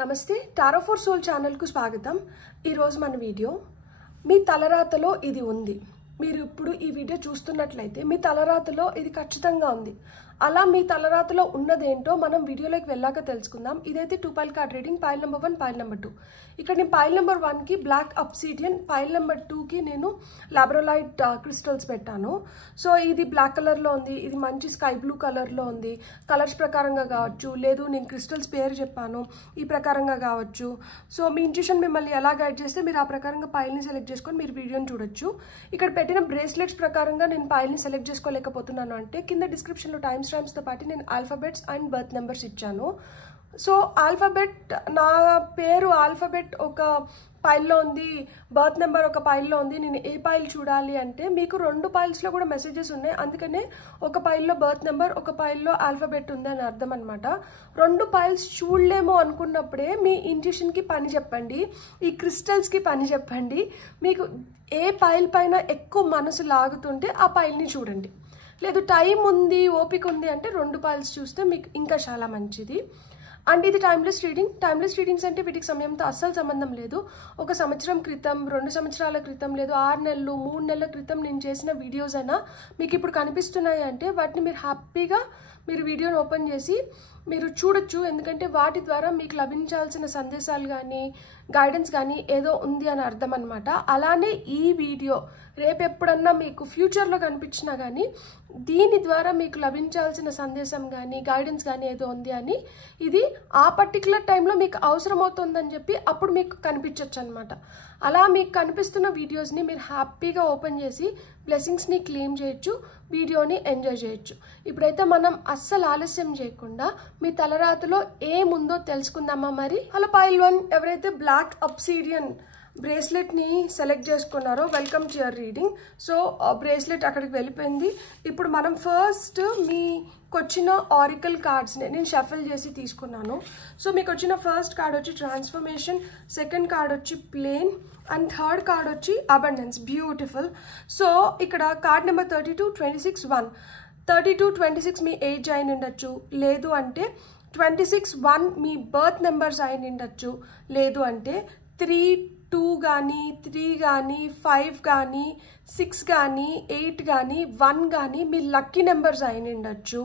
నమస్తే tarot for soul channel కు స్వాగతం। ఈ రోజు మన వీడియో మీ తలరాతలో ఇది ఉంది। మీరు ఇప్పుడు ఈ వీడియో చూస్తున్నట్లయితే మీ తలరాతలో ఇది ఖచ్చితంగా ఉంది। అలా మీ తలరాతలో ఉన్నదేంటో మనం వీడియోలోకి వెళ్ళాక తెలుసుకుందాం। ఇదైతే 2 pile card reading, pile number 1, pile number 2। ఇక్కడ నేను పైల్ నెంబర్ 1 కి బ్లాక్ అబ్సిడియన్, పైల్ నెంబర్ 2 కి నేను లాబ్రోలైట్ క్రిస్టల్స్ పెట్టాను। సో ఇది బ్లాక్ కలర్ లో ఉంది, ఇది మంచి స్కై బ్లూ కలర్ లో ఉంది। కలర్స్ ప్రకారంగా కావచ్చు, లేదు నేను క్రిస్టల్స్ పేరు చెప్పాను ఈ ప్రకారంగా కావచ్చు। సో మీ ఇంట్యూషన్ మిమ్మల్ని ఎలా గైడ్ చేస్తే మీరు ఆ ప్రకారంగా పైల్ ని సెలెక్ట్ చేసుకొని మీరు వీడియోని చూడొచ్చు। ఇక్కడ పెట్టిన బ్రేస్లెట్స్ ప్రకారంగా నేను పైల్ ని సెలెక్ట్ చేసుకోలేకపోతున్నాను అంటే కింద డిస్క్రిప్షన్ లో టైం స్టాంప్స్ తో పాటు నేను ఆల్ఫాబెట్స్ అండ్ బర్త్ నెంబర్స్ ఇచ్చాను। సో ఆల్ఫాబెట్, నా పేరు ఆల్ఫాబెట్ ఒక పైల్లో ఉంది, బర్త్ నెంబర్ ఒక పైల్లో ఉంది। నేను ఏ పైల్ చూడాలి అంటే మీకు 2 పైల్స్లో కూడా మెసేజెస్ ఉన్నాయి, అందుకనే ఒక పైల్లో బర్త్ నెంబర్, ఒక పైల్లో ఆల్ఫాబెట్ ఉంది అని అర్థం అనమాట। 2 పైల్స్ చూడలేమో అనుకున్నప్పుడే మీ ఇంట్యూషన్కి పని చెప్పండి, ఈ క్రిస్టల్స్కి పని చెప్పండి। మీకు ఏ పైల్ పైన ఎక్కువ మనసు లాగుతుంటే ఆ పైల్ని చూడండి। లేదు టైం ఉంది, ఓపిక ఉంది అంటే 2 పైల్స్ చూస్తే మీకు ఇంకా చాలా మంచిది। అండ్ ఇది టైమ్లెస్ రీడింగ్। టైమ్లెస్ రీడింగ్స్ అంటే వీటికి సమయంతో అస్సలు సంబంధం లేదు। 1 సంవత్సరం క్రితం, 2 సంవత్సరాల క్రితం, లేదు 6 నెలలు, 3 నెలల క్రితం నేను చేసిన వీడియోస్ అయినా మీకు ఇప్పుడు కనిపిస్తున్నాయి అంటే వాటిని మీరు హ్యాపీగా మీరు వీడియోని ఓపెన్ చేసి మీరు చూడొచ్చు। ఎందుకంటే వాటి ద్వారా మీకు లభించాల్సిన సందేశాలు కానీ గైడెన్స్ కానీ ఏదో ఉంది అని అర్థం అనమాట। అలానే ఈ వీడియో రేపు ఎప్పుడన్నా మీకు ఫ్యూచర్లో కనిపించినా కానీ దీని ద్వారా మీకు లభించాల్సిన సందేశం కానీ గైడెన్స్ కానీ ఏదో ఉంది అని, ఇది ఆ పర్టికులర్ టైంలో మీకు అవసరం అవుతుందని చెప్పి అప్పుడు మీకు కనిపించవచ్చు అనమాట। అలా మీకు కనిపిస్తున్న వీడియోస్ని మీరు హ్యాపీగా ఓపెన్ చేసి బ్లెస్సింగ్స్ని క్లెయిమ్ చేయొచ్చు, వీడియోని ఎంజాయ్ చేయొచ్చు। ఇప్పుడైతే మనం అస్సలు ఆలస్యం చేయకుండా మీ తలరాతలో ఏముందో తెలుసుకుందామా మరి। అలా పైల్ 1 ఎవరైతే బ్లాక్ అబ్సిడియన్ బ్రేస్లెట్ని సెలెక్ట్ చేసుకున్నారో welcome to your reading. So bracelet అక్కడికి వెళ్ళిపోయింది। ఇప్పుడు మనం ఫస్ట్ మీకు వచ్చిన ఆరికల్ కార్డ్స్ని నేను షఫల్ చేసి తీసుకున్నాను। సో మీకు వచ్చిన ఫస్ట్ కార్డ్ వచ్చి ట్రాన్స్ఫర్మేషన్, సెకండ్ కార్డ్ వచ్చి ప్లేన్ అండ్ థర్డ్ కార్డ్ వచ్చి అబండెన్స్। బ్యూటిఫుల్। సో ఇక్కడ కార్డ్ నెంబర్ 32, 26, 1, 32, 26 మీ ఏజ్ అయిన ఉండొచ్చు, లేదు అంటే 26, 1 మీ బర్త్ నెంబర్స్ అయిన ఉండొచ్చు, లేదు అంటే 3, 2 కానీ 3 కానీ 5 కానీ 6 కానీ 8 కానీ 1 కానీ మీ లక్కీ నెంబర్స్ అయిన ఉండొచ్చు।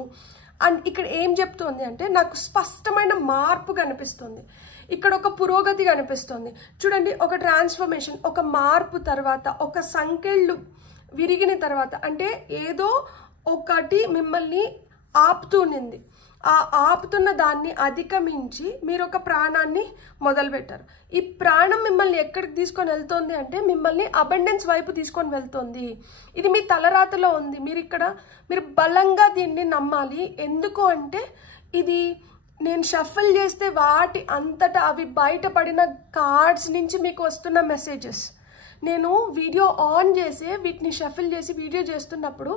అండ్ ఇక్కడ ఏం చెప్తుంది అంటే నాకు స్పష్టమైన మార్పు కనిపిస్తుంది, ఇక్కడ ఒక పురోగతి కనిపిస్తుంది। చూడండి, ఒక ట్రాన్స్ఫర్మేషన్, ఒక మార్పు తర్వాత, ఒక సంకెళ్ళు విరిగిన తర్వాత, అంటే ఏదో ఒకటి మిమ్మల్ని ఆపుతూనింది, ఆ ఆపుతున్న దాన్ని అధిగమించి మీరు ఒక ప్రాణాన్ని మొదలుపెట్టారు। ఈ ప్రాణం మిమ్మల్ని ఎక్కడికి తీసుకొని వెళ్తుంది అంటే మిమ్మల్ని అబండెన్స్ వైపు తీసుకొని వెళ్తుంది। ఇది మీ తలరాతలో ఉంది, మీరు బలంగా దీన్ని నమ్మాలి। ఎందుకు అంటే ఇది నేను షఫల్ చేస్తే వాటి అంతటా అవి బయటపడిన కార్డ్స్ నుంచి మీకు వస్తున్న మెసేజెస్। నేను వీడియో ఆన్ చేసి వీటిని షఫల్ చేసి వీడియో చేస్తున్నప్పుడు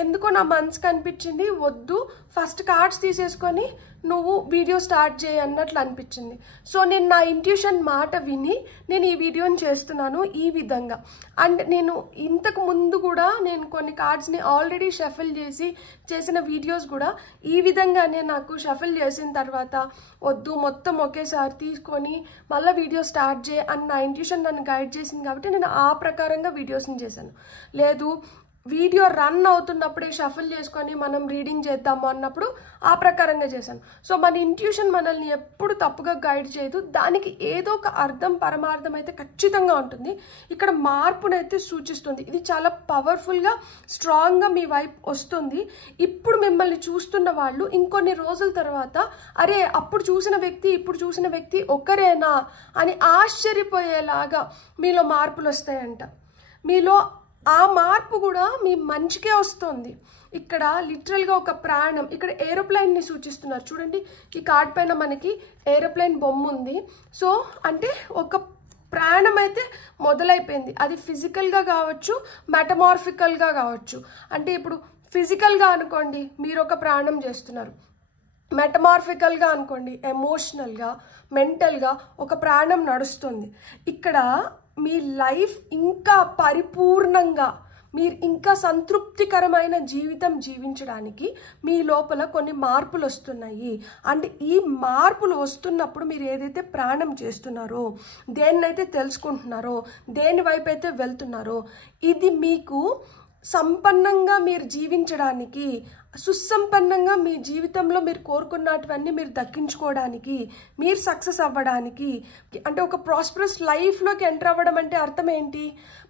ఎందుకో నా మనసు కనిపించింది, వద్దు ఫస్ట్ కార్డ్స్ తీసేసుకొని నువ్వు వీడియో స్టార్ట్ చేయి అన్నట్లు అనిపించింది। సో నేను నా ఇంట్యూషన్ మాట విని నేను ఈ వీడియోని చేస్తున్నాను ఈ విధంగా। అండ్ నేను ఇంతకు ముందు కూడా నేను కొన్ని కార్డ్స్ని ఆల్రెడీ షఫల్ చేసి చేసిన వీడియోస్ కూడా ఈ విధంగానే నాకు షఫల్ చేసిన తర్వాత వద్దు మొత్తం ఒకేసారి తీసుకొని మళ్ళీ వీడియో స్టార్ట్ చేయి అని నా ఇంట్యూషన్ నన్ను గైడ్ చేసింది కాబట్టి నేను ఆ ప్రకారంగా వీడియోస్ని చేశాను। లేదు వీడియో రన్ అవుతున్నప్పుడే షఫల్ చేసుకొని మనం రీడింగ్ చేద్దాము అన్నప్పుడు ఆ ప్రకారంగా చేశాను। సో మన ఇంట్యూషన్ మనల్ని ఎప్పుడు తప్పుగా గైడ్ చేయదు, దానికి ఏదో ఒక అర్థం పరమార్థం అయితే ఖచ్చితంగా ఉంటుంది। ఇక్కడ మార్పునైతే సూచిస్తుంది, ఇది చాలా పవర్ఫుల్గా స్ట్రాంగ్గా మీ వైపు వస్తుంది। ఇప్పుడు మిమ్మల్ని చూస్తున్న వాళ్ళు ఇంకొన్ని రోజుల తర్వాత అరే అప్పుడు చూసిన వ్యక్తి ఇప్పుడు చూసిన వ్యక్తి ఒకరేనా అని ఆశ్చర్యపోయేలాగా మీలో మార్పులు వస్తాయంట। మీలో ఆ మార్పు కూడా మీ మంచికే వస్తుంది। ఇక్కడ లిటరల్గా ఒక ప్రాణం, ఇక్కడ ఏరోప్లేన్ని సూచిస్తున్నారు చూడండి, ఈ కార్డ్ పైన మనకి ఏరోప్లేన్ బొమ్మ ఉంది। సో అంటే ఒక ప్రాణం అయితే మొదలైపోయింది, అది ఫిజికల్గా కావచ్చు మెటమార్ఫికల్గా కావచ్చు। అంటే ఇప్పుడు ఫిజికల్గా అనుకోండి మీరు ఒక ప్రాణం చేస్తున్నారు, మెటమార్ఫికల్గా అనుకోండి ఎమోషనల్గా మెంటల్గా ఒక ప్రాణం నడుస్తుంది। ఇక్కడ మీ లైఫ్ ఇంకా పరిపూర్ణంగా మీరు ఇంకా సంతృప్తికరమైన జీవితం జీవించడానికి మీ లోపల కొన్ని మార్పులు వస్తున్నాయి. అండ్ ఈ మార్పులు వస్తున్నప్పుడు మీరు ఏదైతే ప్రాణం చేస్తున్నారో, దేన్నైతే తెలుసుకుంటున్నారో, దేని వైపు అయితే వెళ్తున్నారో, ఇది మీకు సంపన్నంగా మీరు జీవించడానికి, సుసంపన్నంగా మీ జీవితంలో మీరు కోరుకున్నటువన్నీ మీరు దక్కించుకోవడానికి, మీరు సక్సెస్ అవ్వడానికి, అంటే ఒక ప్రాస్పరస్ లైఫ్లోకి ఎంటర్ అవ్వడం అంటే అర్థం ఏంటి?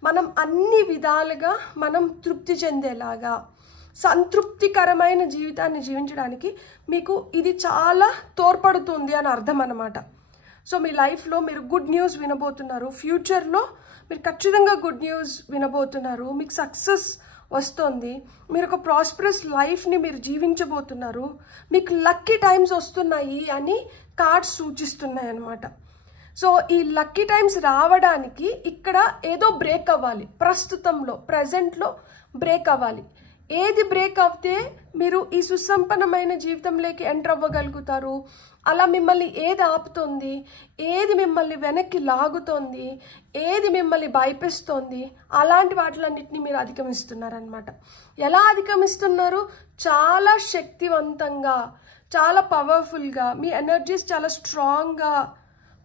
మనం అన్ని విధాలుగా మనం తృప్తి చెందేలాగా సంతృప్తికరమైన జీవితాన్ని జీవించడానికి మీకు ఇది చాలా తోడ్పడుతుంది అని అర్థం అన్నమాట. సో మీ లైఫ్లో మీరు గుడ్ న్యూస్ వినబోతున్నారు. ఫ్యూచర్లో మీరు ఖచ్చితంగా గుడ్ న్యూస్ వినబోతున్నారు. మీకు సక్సెస్ వస్తుంది. మీరు ఒక ప్రాస్పరస్ లైఫ్ని మీరు జీవించబోతున్నారు. మీకు లక్కీ టైమ్స్ వస్తున్నాయి అని కార్డ్స్ సూచిస్తున్నాయి అన్నమాట. సో ఈ లక్కీ టైమ్స్ రావడానికి ఇక్కడ ఏదో బ్రేక్ అవ్వాలి. ప్రస్తుతంలో ప్రజెంట్లో బ్రేక్ అవ్వాలి. ఏది బ్రేక్ అవుతే మీరు ఈ సుసంపన్నమైన జీవితంలోకి ఎంటర్ అవ్వగలుగుతారు? అలా మిమ్మల్ని ఏది ఆపుతోంది, ఏది మిమ్మల్ని వెనక్కి లాగుతోంది, ఏది మిమ్మల్ని భయపిస్తోంది, అలాంటి వాటిలన్నింటినీ మీరు అధిగమిస్తున్నారనమాట. ఎలా అధిగమిస్తున్నారు? చాలా శక్తివంతంగా, చాలా పవర్ఫుల్గా, మీ ఎనర్జీస్ చాలా స్ట్రాంగ్గా,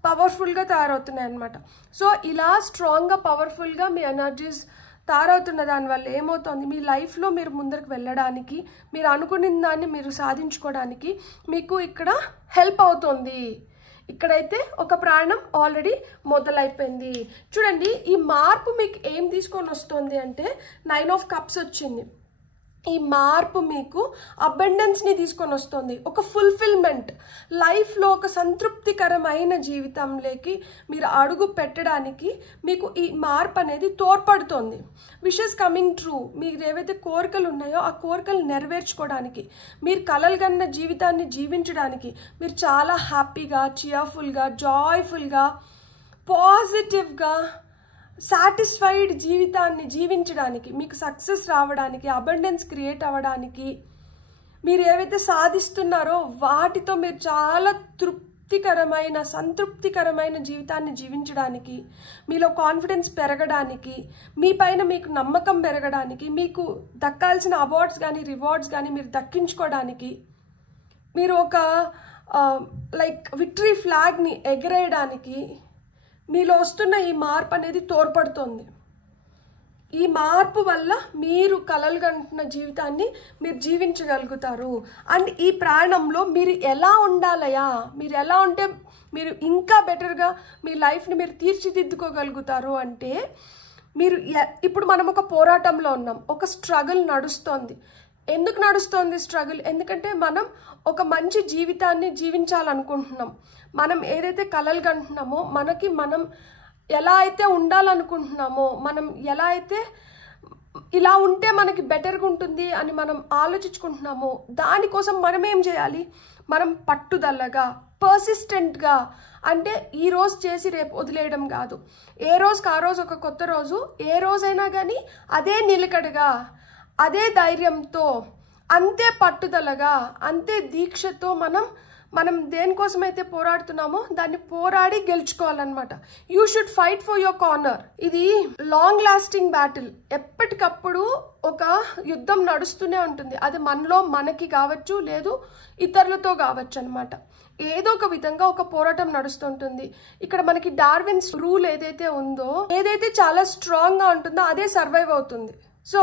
పవర్ఫుల్గా తయారవుతున్నాయి అన్నమాట. సో ఇలా స్ట్రాంగ్గా, పవర్ఫుల్గా మీ ఎనర్జీస్ తయారవుతున్న దానివల్ల ఏమవుతుంది? మీ లైఫ్లో మీరు ముందరికి వెళ్ళడానికి, మీరు అనుకున్న దాన్ని మీరు సాధించుకోవడానికి మీకు ఇక్కడ హెల్ప్ అవుతుంది. ఇక్కడైతే ఒక ప్రయాణం ఆల్రెడీ మొదలైపోయింది. చూడండి, ఈ మార్పు మీకు ఏం తీసుకొని వస్తుంది అంటే 9 of Cups వచ్చింది. ఈ మార్పు మీకు అబండెన్స్ని తీసుకొని వస్తుంది. ఒక ఫుల్ఫిల్మెంట్, లైఫ్లో ఒక సంతృప్తికరమైన జీవితంలోకి మీరు అడుగు పెట్టడానికి మీకు ఈ మార్పు అనేది తోడ్పడుతుంది. Wishes coming true. మీరు ఏవైతే కోరికలు ఉన్నాయో ఆ కోరికలు నెరవేర్చుకోవడానికి, మీరు కలలు కన్న జీవితాన్ని జీవించడానికి, మీరు చాలా హ్యాపీగా, చియర్ఫుల్గా, జాయ్ఫుల్గా, పాజిటివ్గా, సాటిస్ఫైడ్ జీవితాన్ని జీవించడానికి, మీకు సక్సెస్ రావడానికి, అబండెన్స్ క్రియేట్ అవ్వడానికి, మీరు ఏవైతే సాధిస్తున్నారో వాటితో మీరు చాలా తృప్తికరమైన, సంతృప్తికరమైన జీవితాన్ని జీవించడానికి, మీలో కాన్ఫిడెన్స్ పెరగడానికి, మీ పైన మీకు నమ్మకం పెరగడానికి, మీకు దక్కాల్సిన అవార్డ్స్ కానీ రివార్డ్స్ కానీ మీరు దక్కించుకోవడానికి, మీరు ఒక లైక్ విక్టరీ ఫ్లాగ్ని ఎగరేయడానికి మీలో వస్తున్న ఈ మార్పు అనేది తోడ్పడుతుంది. ఈ మార్పు వల్ల మీరు కలలు కంటున్న జీవితాన్ని మీరు జీవించగలుగుతారు. అండ్ ఈ ప్రాణంలో మీరు ఎలా ఉండాలయా, మీరు ఎలా ఉంటే మీరు ఇంకా బెటర్గా మీ లైఫ్ని మీరు తీర్చిదిద్దుకోగలుగుతారు అంటే, మీరు ఇప్పుడు మనం ఒక పోరాటంలో ఉన్నాం, ఒక స్ట్రగుల్ నడుస్తోంది. ఎందుకు నడుస్తోంది స్ట్రగుల్? ఎందుకంటే మనం ఒక మంచి జీవితాన్ని జీవించాలనుకుంటున్నాం. మనం ఏదైతే కలలు కంటున్నామో, మనం ఎలా అయితే ఉండాలనుకుంటున్నామో, మనం ఎలా అయితే ఇలా ఉంటే మనకి బెటర్గా ఉంటుంది అని మనం ఆలోచించుకుంటున్నామో, దానికోసం మనం ఏం చేయాలి? మనం పట్టుదలగా, పర్సిస్టెంట్గా, అంటే ఈ రోజు చేసి రేపు వదిలేయడం కాదు. ఏ రోజుకి ఆ రోజు ఒక కొత్త రోజు, ఏ రోజైనా కానీ అదే నిలకడగా, అదే ధైర్యంతో, అంతే పట్టుదలగా, అంతే దీక్షతో మనం దేనికోసమైతే పోరాడుతున్నామో దాన్ని పోరాడి గెలుచుకోవాలన్నమాట. You should fight for your corner. ఇది లాంగ్ లాస్టింగ్ బ్యాటిల్. ఎప్పటికప్పుడు ఒక యుద్ధం నడుస్తూనే ఉంటుంది. అది మనలో మనకి కావచ్చు, లేదు ఇతరులతో కావచ్చు అనమాట. ఏదో ఒక విధంగా ఒక పోరాటం నడుస్తుంటుంది. ఇక్కడ మనకి డార్విన్స్ రూల్ ఏదైతే ఉందో, ఏదైతే చాలా స్ట్రాంగ్గా ఉంటుందో అదే సర్వైవ్ అవుతుంది. సో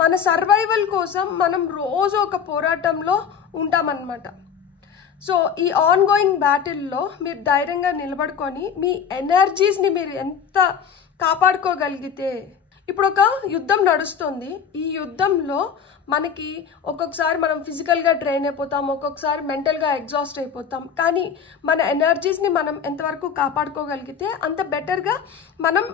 మన సర్వైవల్ కోసం మనం రోజు ఒక పోరాటంలో ఉంటామన్నమాట. సో ఈ ఆన్ గోయింగ్ బ్యాటిల్లో మీరు ధైర్యంగా నిలబడుకొని మీ ఎనర్జీస్ని మీరు ఎంత కాపాడుకోగలిగితే, ఇప్పుడు ఒక యుద్ధం నడుస్తుంది. ఈ యుద్ధంలో మనకి ఒక్కొక్కసారి మనం ఫిజికల్గా డ్రైన్ అయిపోతాం, ఒక్కొక్కసారి మెంటల్గా ఎగ్జాస్ట్ అయిపోతాం. కానీ మన ఎనర్జీస్ని మనం ఎంతవరకు కాపాడుకోగలిగితే అంత బెటర్గా మనం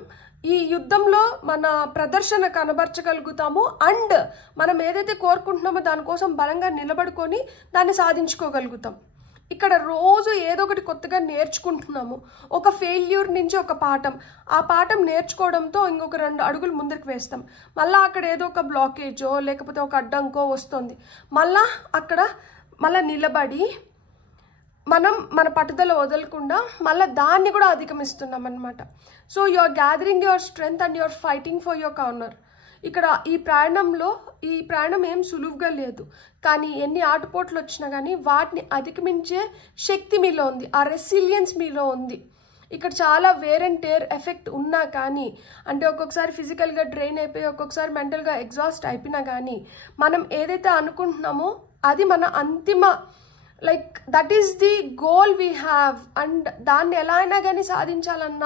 ఈ యుద్ధంలో మన ప్రదర్శన కనబరచగలుగుతాము. అండ్ మనం ఏదైతే కోరుకుంటున్నామో దానికోసం బలంగా నిలబడుకొని దాన్ని సాధించుకోగలుగుతాం. ఇక్కడ రోజు ఏదో ఒకటి కొత్తగా నేర్చుకుంటున్నాము. ఒక ఫెయిల్యూర్ నుంచి ఒక పాఠం, ఆ పాఠం నేర్చుకోవడంతో ఇంకొక 2 అడుగులు ముందరికి వేస్తాం. మళ్ళీ అక్కడ ఏదో ఒక బ్లాకేజో లేకపోతే ఒక అడ్డంకో వస్తుంది. మళ్ళీ నిలబడి మన పట్టుదల వదలకుండా మళ్ళీ దాన్ని కూడా అధిగమిస్తున్నాం అన్నమాట. So you are gathering your strength and you are fighting for your corner. ఇక్కడ ఈ ప్రయాణం ఏం సులువుగా లేదు, కానీ ఎన్ని ఆటుపోట్లు వచ్చినా కానీ వాటిని అధిగమించే శక్తి మీలో ఉంది, ఆ రెసిలియన్స్ మీలో ఉంది. ఇక్కడ చాలా వేర్ అండ్ టేర్ ఎఫెక్ట్ ఉన్నా కానీ, అంటే ఒక్కొక్కసారి ఫిజికల్గా డ్రైన్ అయిపోయి ఒక్కొక్కసారి మెంటల్గా ఎగ్జాస్ట్ అయిపోయినా కానీ మనం ఏదైతే అనుకుంటున్నామో అది మన అంతిమ that is the goal we have. And దాన్ని ఎలా అయినా కానీ సాధించాలన్న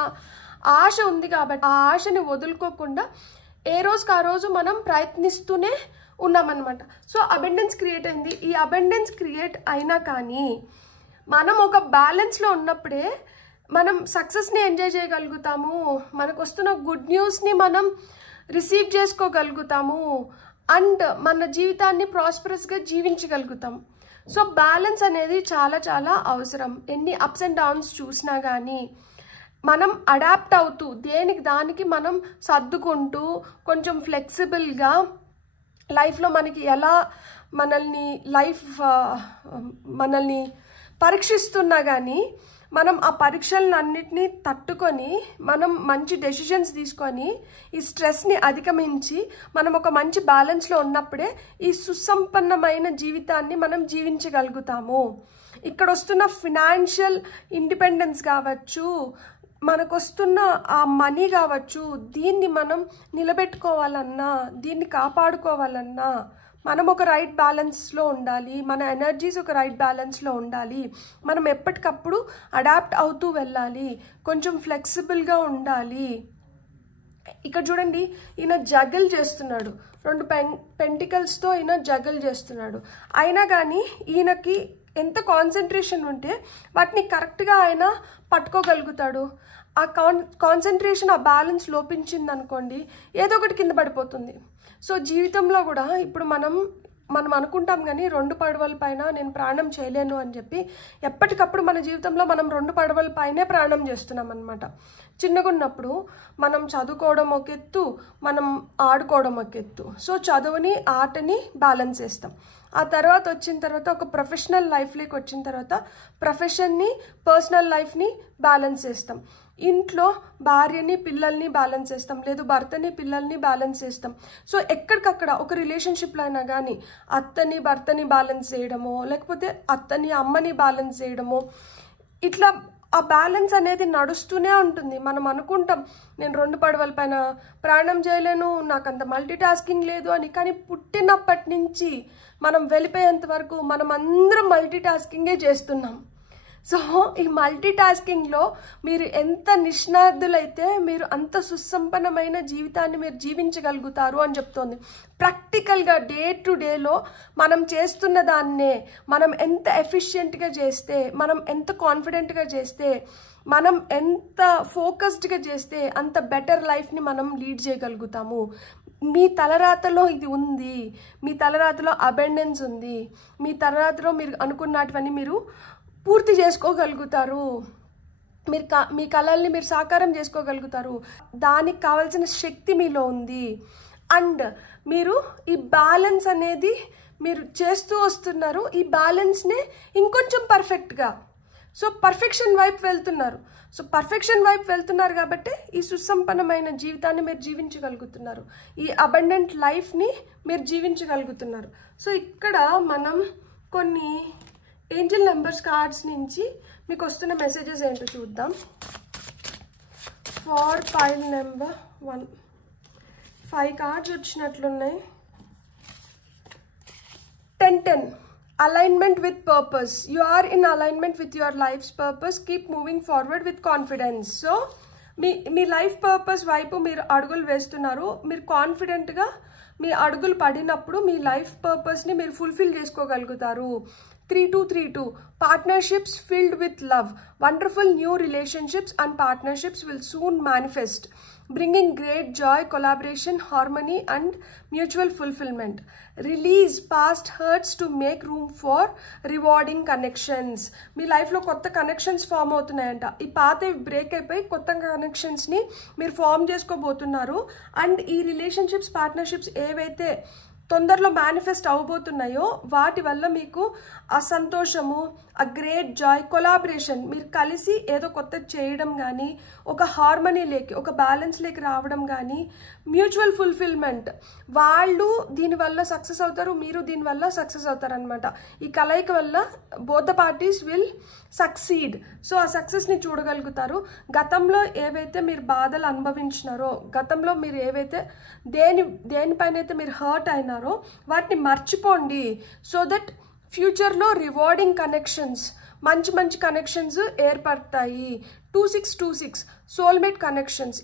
ఆశ ఉంది కాబట్టి ఆ ఆశని వదులుకోకుండా ఏ రోజుకి ఆ రోజు మనం ప్రయత్నిస్తూనే ఉన్నామన్నమాట. సో అబెండెన్స్ క్రియేట్ అయింది. ఈ అబెండెన్స్ క్రియేట్ అయినా కానీ మనం ఒక బ్యాలెన్స్లో ఉన్నప్పుడే మనం సక్సెస్ని ఎంజాయ్ చేయగలుగుతాము, మనకు వస్తున్న గుడ్ న్యూస్ని మనం రిసీవ్ చేసుకోగలుగుతాము, అండ్ మన జీవితాన్ని ప్రాస్పరస్గా జీవించగలుగుతాం. సో బ్యాలెన్స్ అనేది చాలా చాలా అవసరం. ఎన్ని అప్స్ అండ్ డౌన్స్ చూసినా కానీ మనం అడాప్ట్ అవుతూ దేనికి దానికి మనం సర్దుకుంటూ కొంచెం ఫ్లెక్సిబుల్గా లైఫ్లో మనకి ఎలా మనల్ని పరీక్షిస్తున్నా కానీ మనం ఆ పరీక్షలన్నిటినీ తట్టుకొని మనం మంచి డెసిషన్స్ తీసుకొని ఈ స్ట్రెస్ని అధిగమించి మనం ఒక మంచి బ్యాలెన్స్లో ఉన్నప్పుడే ఈ సుసంపన్నమైన జీవితాన్ని మనం జీవించగలుగుతాము. ఇక్కడ వస్తున్న ఫినాన్షియల్ ఇండిపెండెన్స్ కావచ్చు, మనకు వస్తున్న ఆ మనీ కావచ్చు, దీన్ని మనం నిలబెట్టుకోవాలన్నా దీన్ని కాపాడుకోవాలన్నా మనం ఒక రైట్ బ్యాలెన్స్లో ఉండాలి, మన ఎనర్జీస్ ఒక రైట్ బ్యాలెన్స్లో ఉండాలి, మనం ఎప్పటికప్పుడు అడాప్ట్ అవుతూ వెళ్ళాలి, కొంచెం ఫ్లెక్సిబుల్గా ఉండాలి. ఇక్కడ చూడండి, ఈయన జగల్ చేస్తున్నాడు, 2 పెంటికల్స్తో ఈయన జగల్ చేస్తున్నాడు. అయినా కానీ ఈయనకి ఎంత కాన్సన్ట్రేషన్ ఉంటే వాటిని కరెక్ట్గా ఆయన పట్టుకోగలుగుతాడు. ఆ కాన్సన్ట్రేషన్, ఆ బ్యాలెన్స్ లోపించింది అనుకోండి, ఏదో ఒకటి కింద పడిపోతుంది. సో జీవితంలో కూడా ఇప్పుడు మనం అనుకుంటాం కానీ 2 పడవల పైన నేను ప్రయాణం చేయలేను అని చెప్పి ఎప్పటికప్పుడు మన జీవితంలో మనం 2 పడవల పైనే ప్రయాణం చేస్తున్నాం అనమాట. చిన్నగా ఉన్నప్పుడు మనం చదువుకోవడం ఒక ఎత్తు, మనం ఆడుకోవడం ఒక ఎత్తు. సో చదువుని ఆటని బ్యాలెన్స్ చేస్తాం. ఆ తర్వాత వచ్చిన తర్వాత ఒక ప్రొఫెషనల్ లైఫ్లోకి వచ్చిన తర్వాత ప్రొఫెషన్ని పర్సనల్ లైఫ్ని బ్యాలెన్స్ చేస్తాం. ఇంట్లో భార్యని పిల్లల్ని బ్యాలెన్స్ చేస్తాం, లేదు భర్తని పిల్లల్ని బ్యాలెన్స్ చేస్తాం. సో ఎక్కడికక్కడ ఒక రిలేషన్షిప్లో అయినా కానీ అత్తని భర్తని బ్యాలెన్స్ చేయడమో, లేకపోతే అత్తని అమ్మని బ్యాలెన్స్ చేయడమో, ఇట్లా ఆ బ్యాలెన్స్ అనేది నడుస్తూనే ఉంటుంది. మనం అనుకుంటాం నేను 2 పడవల పైన ప్రయాణం చేయలేను, నాకు అంత మల్టీ టాస్కింగ్ లేదు అని. కానీ పుట్టినప్పటి నుంచి మనం వెళ్ళిపోయేంత వరకు మనం అందరం మల్టీ టాస్కింగే చేస్తున్నాం. సో ఈ మల్టీ టాస్కింగ్లో మీరు ఎంత నిష్ణాతులైతే మీరు అంత సుసంపన్నమైన జీవితాన్ని మీరు జీవించగలుగుతారు అని చెప్తోంది. ప్రాక్టికల్గా డే టు డేలో మనం చేస్తున్న దాన్నే మనం ఎంత ఎఫిషియెంట్గా చేస్తే, మనం ఎంత కాన్ఫిడెంట్గా చేస్తే, మనం ఎంత ఫోకస్డ్గా చేస్తే అంత బెటర్ లైఫ్ని మనం లీడ్ చేయగలుగుతాము. మీ తలరాతలో ఇది ఉంది, మీ తలరాతలో అబెండెన్స్ ఉంది, మీ తలరాతలో మీరు అనుకున్నటువన్నీ మీరు పూర్తి చేసుకోగలుగుతారు, మీ కళల్ని మీరు సాకారం చేసుకోగలుగుతారు. దానికి కావాల్సిన శక్తి మీలో ఉంది. అండ్ మీరు ఈ బ్యాలెన్స్ అనేది మీరు చేస్తూ వస్తున్నారు. ఈ బ్యాలెన్స్నే ఇంకొంచెం పర్ఫెక్ట్గా, సో పర్ఫెక్షన్ వైపు వెళ్తున్నారు. సో పర్ఫెక్షన్ వైపు వెళ్తున్నారు కాబట్టి ఈ సుసంపన్నమైన జీవితాన్ని మీరు జీవించగలుగుతున్నారు, ఈ అబండెంట్ లైఫ్ని మీరు జీవించగలుగుతున్నారు. సో ఇక్కడ మనం కొన్ని ఏంజల్ నెంబర్స్ కార్డ్స్ నుంచి మీకు వస్తున్న మెసేజెస్ ఏంటో చూద్దాం. ఫర్ పైల్ నెంబర్ 1 5 కార్డ్స్ వచ్చినట్లున్నాయి. 10 alignment with purpose. You are in alignment with your life's purpose. Keep moving forward with confidence. So me life purpose వైపు మీరు అడుగులు వేస్తున్నారు. మీరు కాన్ఫిడెంట్గా మీ అడుగులు పడినప్పుడు మీ లైఫ్ పర్పస్ని మీరు ఫుల్ఫిల్ చేసుకోగలుగుతారు. 3232 partnerships filled with love. Wonderful new relationships and partnerships will soon manifest, bringing great joy, collaboration, harmony and mutual fulfillment. Release past hurts to make room for rewarding connections. మీ లైఫ్లో కొత్త connections form అవుతున్నాయంట. ఈ పాత break అయిపోయి కొత్త కనెక్షన్స్ని మీరు form చేసుకోబోతున్నారు. And ఈ relationships, partnerships ఏవైతే తొందరలో మేనిఫెస్ట్ అవబోతున్నాయో వాటి వల్ల మీకు ఆ సంతోషము, ఆ గ్రేట్ జాయ్, కొలాబరేషన్, మీరు కలిసి ఏదో కొత్త చేయడం కానీ, ఒక హార్మనీ లేకి, ఒక బ్యాలెన్స్ లేకి రావడం కానీ, మ్యూచువల్ ఫుల్ఫిల్మెంట్, వాళ్ళు దీనివల్ల సక్సెస్ అవుతారు, మీరు దీనివల్ల సక్సెస్ అవుతారు అనమాట. ఈ కలయిక వల్ల both the parties will succeed. So ఆ సక్సెస్ని చూడగలుగుతారు. గతంలో ఏవైతే మీరు బాధలు అనుభవించినారో, గతంలో మీరు ఏవైతే దేనిపైన అయితే మీరు హర్ట్ అయినారో వాటిని మర్చిపోండి. సో దట్ ఫ్యూచర్లో రివార్డింగ్ కనెక్షన్స్, మంచి మంచి కనెక్షన్స్ ఏర్పడతాయి. 2626 soulmate connections.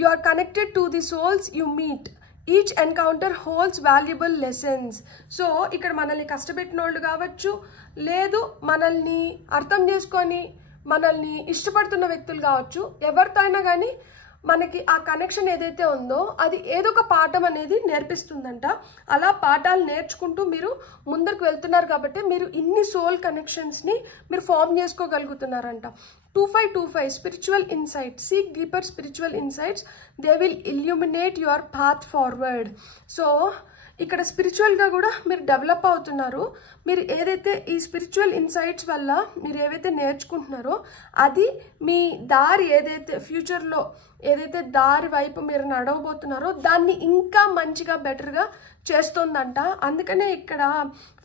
You are connected to the souls you meet. Each encounter holds valuable lessons. So ఇక్కడ మనల్ని కష్టపెట్టిన వాళ్ళు కావచ్చు, లేదు మనల్ని అర్థం చేసుకొని మనల్ని ఇష్టపడుతున్న వ్యక్తులు కావచ్చు, ఎవరితో అయినా కానీ మనకి ఆ కనెక్షన్ ఏదైతే ఉందో అది ఏదో ఒక పాఠం అనేది నేర్పిస్తుందంట. అలా పాఠాలు నేర్చుకుంటూ మీరు ముందరకు వెళ్తున్నారు కాబట్టి మీరు ఇన్ని సోల్ కనెక్షన్స్ని మీరు ఫామ్ చేసుకోగలుగుతున్నారంట. 2525 spiritual insights. Seek deeper spiritual insights, they will illuminate your path forward. So ఇక్కడ స్పిరిచువల్గా కూడా మీరు డెవలప్ అవుతున్నారు. మీరు ఏదైతే ఈ స్పిరిచువల్ ఇన్సైట్స్ వల్ల మీరు ఏవైతే నేర్చుకుంటున్నారో అది మీ దారి ఏదైతే ఫ్యూచర్లో ఏదైతే దారి వైపు మీరు నడవబోతున్నారో దాన్ని ఇంకా మంచిగా బెటర్గా చేస్తుందంట. అందుకనే ఇక్కడ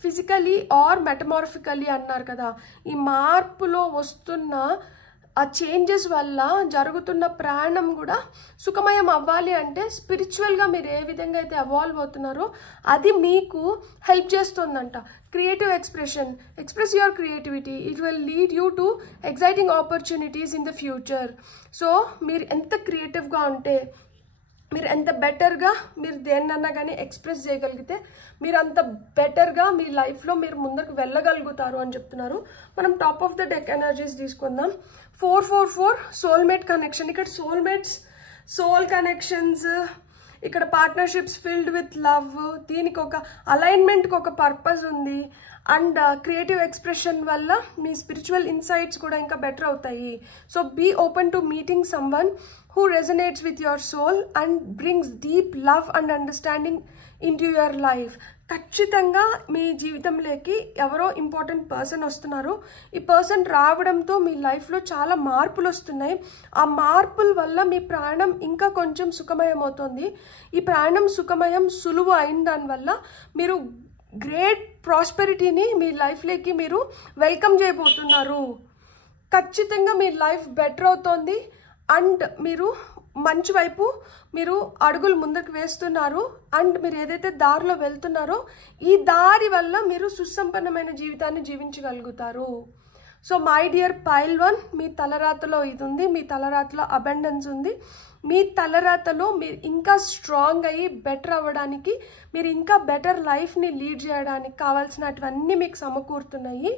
ఫిజికలీ ఆర్ మెటమార్ఫికలీ అన్నారు కదా, ఈ మార్పులో వస్తున్న ఆ చేంజెస్ వల్ల జరుగుతున్న ప్రయాణం కూడా సుఖమయం అవ్వాలి అంటే స్పిరిచువల్గా మీరు ఏ విధంగా అయితే అవాల్వ్ అవుతున్నారో అది మీకు హెల్ప్ చేస్తుందంట. Creative expression. Express your creativity. It will lead you to exciting opportunities in the future. So మీరు ఎంత క్రియేటివ్గా ఉంటే, మీరు ఎంత బెటర్గా మీరు దేన్నన్నా కానీ ఎక్స్ప్రెస్ చేయగలిగితే మీరు అంత బెటర్గా మీ లైఫ్లో మీరు ముందుకు వెళ్ళగలుగుతారు అని చెప్తున్నారు. మనం top of the deck energies తీసుకుందాం. 444 సోల్మేట్ కనెక్షన్. ఇక్కడ సోల్మేట్స్, సోల్ కనెక్షన్స్, ఇక్కడ పార్ట్నర్షిప్స్ ఫిల్డ్ విత్ లవ్, దీనికి ఒక అలైన్మెంట్కి ఒక పర్పస్ ఉంది. అండ్ క్రియేటివ్ ఎక్స్ప్రెషన్ వల్ల మీ స్పిరిచువల్ ఇన్సైట్స్ కూడా ఇంకా బెటర్ అవుతాయి. So be open to meeting someone who resonates with your soul and brings deep love and understanding into your life. ఖచ్చితంగా మీ జీవితంలోకి ఎవరో ఇంపార్టెంట్ పర్సన్ వస్తున్నారు. ఈ పర్సన్ రావడంతో మీ లైఫ్లో చాలా మార్పులు వస్తున్నాయి. ఆ మార్పుల వల్ల మీ ప్రయాణం ఇంకా కొంచెం సుఖమయం అవుతుంది. ఈ ప్రయాణం సుఖమయం సులువు అయిన దానివల్ల మీరు గ్రేట్ ప్రాస్పెరిటీని మీ లైఫ్లోకి మీరు వెల్కమ్ చేయబోతున్నారు. ఖచ్చితంగా మీ లైఫ్ బెటర్ అవుతుంది అండ్ మీరు మంచి వైపు మీరు అడుగులు ముందుకు వేస్తున్నారు. అండ్ మీరు ఏదైతే దారిలో వెళ్తున్నారో ఈ దారి వల్ల మీరు సుసంపన్నమైన జీవితాన్ని జీవించగలుగుతారు. సో మై డియర్ పైల్ 1, మీ తలరాతలో ఇది ఉంది. మీ తలరాతలో అబండెన్స్ ఉంది. మీ తలరాతలో మీరు ఇంకా స్ట్రాంగ్ అయ్యి బెటర్ అవ్వడానికి, మీరు ఇంకా బెటర్ లైఫ్ని లీడ్ చేయడానికి కావాల్సినటువన్నీ మీకు సమకూరుతున్నాయి.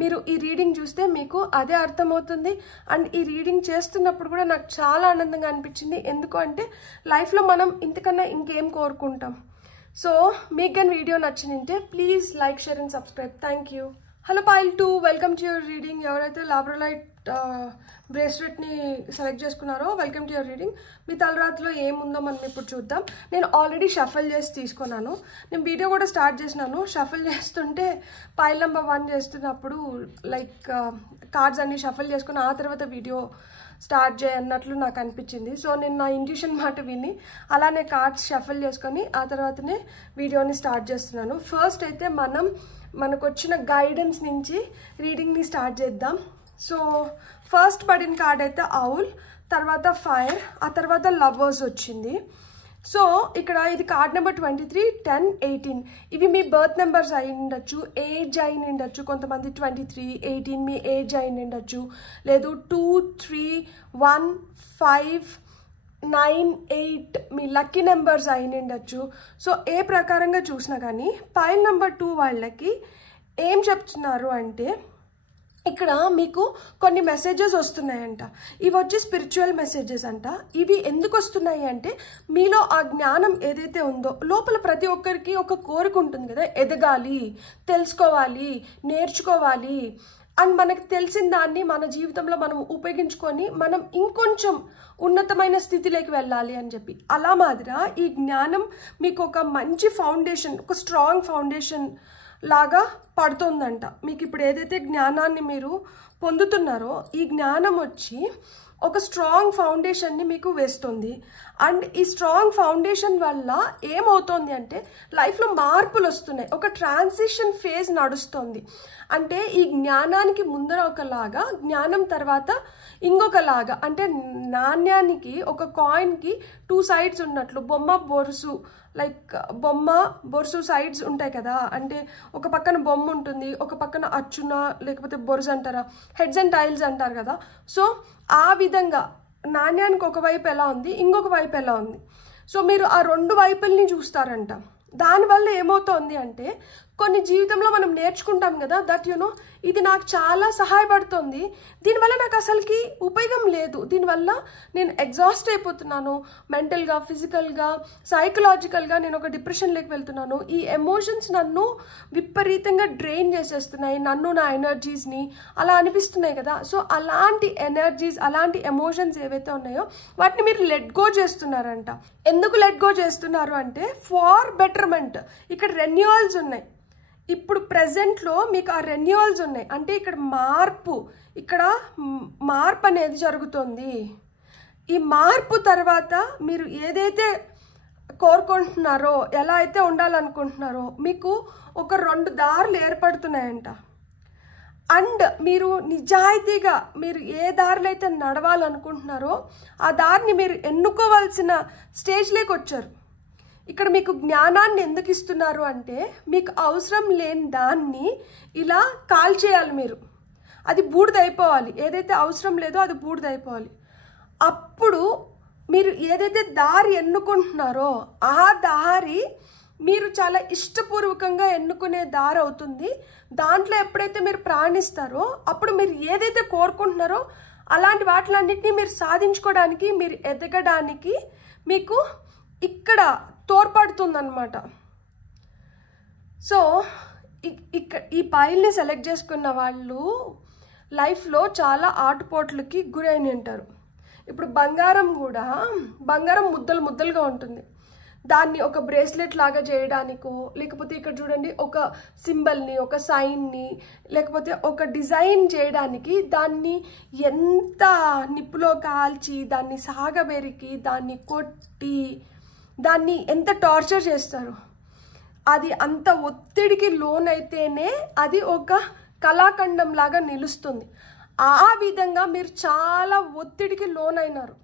మీరు ఈ రీడింగ్ చూస్తే మీకు అదే అర్థమవుతుంది. అండ్ ఈ రీడింగ్ చేస్తున్నప్పుడు కూడా నాకు చాలా ఆనందంగా అనిపించింది. ఎందుకు అంటే లైఫ్లో మనం ఇంతకన్నా ఇంకేం కోరుకుంటాం. సో మీకు కానీ వీడియో నచ్చినంటే please like, share and subscribe. Thank you. Hello pile 2, welcome to your reading. ఎవరైతే లాబ్రోలైట్ బ్రేస్లెట్ని సెలెక్ట్ చేసుకున్నారో వెల్కమ్ టు యువర్ రీడింగ్. మీ తలరాత్రిలో ఏముందో మనం ఇప్పుడు చూద్దాం. నేను ఆల్రెడీ షఫల్ చేసి తీసుకున్నాను. నేను వీడియో కూడా స్టార్ట్ చేసినాను. షఫల్ చేస్తుంటే పైల్ నెంబర్ 1 చేస్తున్నప్పుడు లైక్ కార్డ్స్ అన్ని షఫల్ చేసుకుని ఆ తర్వాత వీడియో స్టార్ట్ చేయన్నట్లు నాకు అనిపించింది. సో నేను నా ఇంట్యూషన్ మాట విని అలానే కార్డ్స్ షఫల్ చేసుకొని ఆ తర్వాతనే వీడియోని స్టార్ట్ చేస్తున్నాను. ఫస్ట్ అయితే మనకు వచ్చిన గైడెన్స్ నుంచి రీడింగ్ని స్టార్ట్ చేద్దాం. సో ఫస్ట్ పడిన కార్డ్ అయితే ఔల్, తర్వాత ఫైర్, ఆ తర్వాత లవర్స్ వచ్చింది. సో ఇక్కడ ఇది కార్డ్ నెంబర్ 23, 10, 18 ఇవి మీ బర్త్ నెంబర్స్ అయి ఉండొచ్చు, ఏజ్ అయి ఉండొచ్చు. కొంతమంది 23, 18 మీ ఏజ్ అయి ఉండొచ్చు, లేదు 2, 3, 1, 5, 9, 8 మీ లక్కీ నెంబర్స్ అయి ఉండొచ్చు. సో ఏ ప్రకారంగా చూసినా కానీ పైల్ నెంబర్ 2 వాళ్ళకి ఏం చెప్తున్నారు అంటే ఇక్కడ మీకు కొన్ని మెసేజెస్ వస్తున్నాయంట. ఇవి వచ్చి స్పిరిచువల్ మెసేజెస్ అంట. ఇవి ఎందుకు వస్తున్నాయి అంటే మీలో ఆ జ్ఞానం ఏదైతే ఉందో లోపల ప్రతి ఒక్కరికి ఒక కోరిక ఉంటుంది కదా, ఎదగాలి, తెలుసుకోవాలి, నేర్చుకోవాలి అండ్ మనకు తెలిసిన దాన్ని మన జీవితంలో మనం ఉపయోగించుకొని మనం ఇంకొంచెం ఉన్నతమైన స్థితిలోకి వెళ్ళాలి అని చెప్పి. అలా మాదిరా ఈ జ్ఞానం మీకు ఒక మంచి ఫౌండేషన్, ఒక స్ట్రాంగ్ ఫౌండేషన్ లాగా పడుతుందంట. మీకు ఇప్పుడు ఏదైతే జ్ఞానాన్ని మీరు పొందుతున్నారో ఈ జ్ఞానం వచ్చి ఒక స్ట్రాంగ్ ఫౌండేషన్ని మీకు వేస్తుంది. అండ్ ఈ స్ట్రాంగ్ ఫౌండేషన్ వల్ల ఏమవుతుంది అంటే లైఫ్లో మార్పులు వస్తున్నాయి, ఒక ట్రాన్సిషన్ ఫేజ్ నడుస్తుంది. అంటే ఈ జ్ఞానానికి ముందర ఒకలాగా, జ్ఞానం తర్వాత ఇంకొకలాగా. అంటే నాణ్యానికి, ఒక కాయిన్కి 2 సైడ్స్ ఉన్నట్లు, బొమ్మ బొరుసు, లైక్ బొమ్మ బొరుసు సైడ్స్ ఉంటాయి కదా. అంటే ఒక పక్కన బొమ్మ ఉంటుంది, ఒక పక్కన అచ్చున లేకపోతే బొరుసు అంటారా, హెడ్స్ అండ్ టైల్స్ అంటారు కదా. సో ఆ విధంగా నాణ్యానికి ఒక వైపు ఎలా ఉంది, ఇంకొక వైపు ఎలా ఉంది. సో మీరు ఆ 2 వైపుల్ని చూస్తారంట. దానివల్ల ఏమవుతుంది అంటే కొన్ని జీవితంలో మనం నేర్చుకుంటాం కదా, దట్ ఇది నాకు చాలా సహాయపడుతుంది, దీనివల్ల నాకు అసలుకి ఉపయోగం లేదు, దీనివల్ల నేను ఎగ్జాస్ట్ అయిపోతున్నాను, మెంటల్గా, ఫిజికల్గా, సైకలాజికల్గా నేను ఒక డిప్రెషన్లోకి వెళ్తున్నాను, ఈ ఎమోషన్స్ నన్ను విపరీతంగా డ్రైన్ చేసేస్తున్నాయి, నన్ను, నా ఎనర్జీస్ని అలా అనిపిస్తున్నాయి కదా. సో అలాంటి ఎనర్జీస్, అలాంటి ఎమోషన్స్ ఏవైతే ఉన్నాయో వాటిని మీరు లెట్ గో చేస్తున్నారంట. ఎందుకు లెట్ గో చేస్తున్నారు అంటే ఫార్ బెటర్మెంట్. ఇక్కడ రెన్యూవల్స్ ఉన్నాయి, ఇప్పుడు ప్రెజెంట్లో మీకు ఆ రెన్యూవల్స్ ఉన్నాయి. అంటే ఇక్కడ మార్పు అనేది జరుగుతుంది. ఈ మార్పు తర్వాత మీరు ఏదైతే కోరుకుంటున్నారో, ఎలా అయితే ఉండాలనుకుంటున్నారో మీకు ఒక 2 దారులు ఏర్పడుతున్నాయంట. అండ్ మీరు నిజాయితీగా మీరు ఏ దారిలో అయితే నడవాలనుకుంటున్నారో ఆ దారిని మీరు ఎన్నుకోవాల్సిన స్టేజ్లోకి వచ్చారు. ఇక్కడ మీకు జ్ఞానాన్ని ఎందుకు ఇస్తున్నారు అంటే మీకు అవసరం లేని దాన్ని ఇలా కాల్చేయాలి మీరు, అది బూడిదైపోవాలి. ఏదైతే అవసరం లేదో అది బూడిదైపోవాలి. అప్పుడు మీరు ఏదైతే దారి ఎన్నుకుంటున్నారో ఆ దారి మీరు చాలా ఇష్టపూర్వకంగా ఎన్నుకునే దారి అవుతుంది. దాంట్లో ఎప్పుడైతే మీరు ప్రయాణిస్తారో అప్పుడు మీరు ఏదైతే కోరుకుంటున్నారో అలాంటి వాటిలన్నింటినీ మీరు సాధించుకోవడానికి, మీరు ఎదగడానికి మీకు ఇక్కడ తోడ్పడుతుందన్నమాట. సో ఈ పైల్ని సెలెక్ట్ చేసుకున్న వాళ్ళు లైఫ్లో చాలా ఆటుపోట్లకి గురైన ఉంటారు. ఇప్పుడు బంగారం ముద్దలు ముద్దలుగా ఉంటుంది. దాన్ని ఒక బ్రేస్లెట్ లాగా చేయడానికో, లేకపోతే ఇక్కడ చూడండి ఒక సింబల్ని, ఒక సైన్ని, లేకపోతే ఒక డిజైన్ చేయడానికి దాన్ని ఎంత నిప్పులో కాల్చి, దాన్ని సాగబెరికి, దాన్ని కొట్టి, దాన్ని ఎంత టార్చర్ చేస్తారు. అది అంత ఒత్తిడికి లోనైతేనే అది ఒక కళాఖండం లాగా నిలుస్తుంది. ఆ విధంగా మీరు చాలా ఒత్తిడికి లోనైనారు.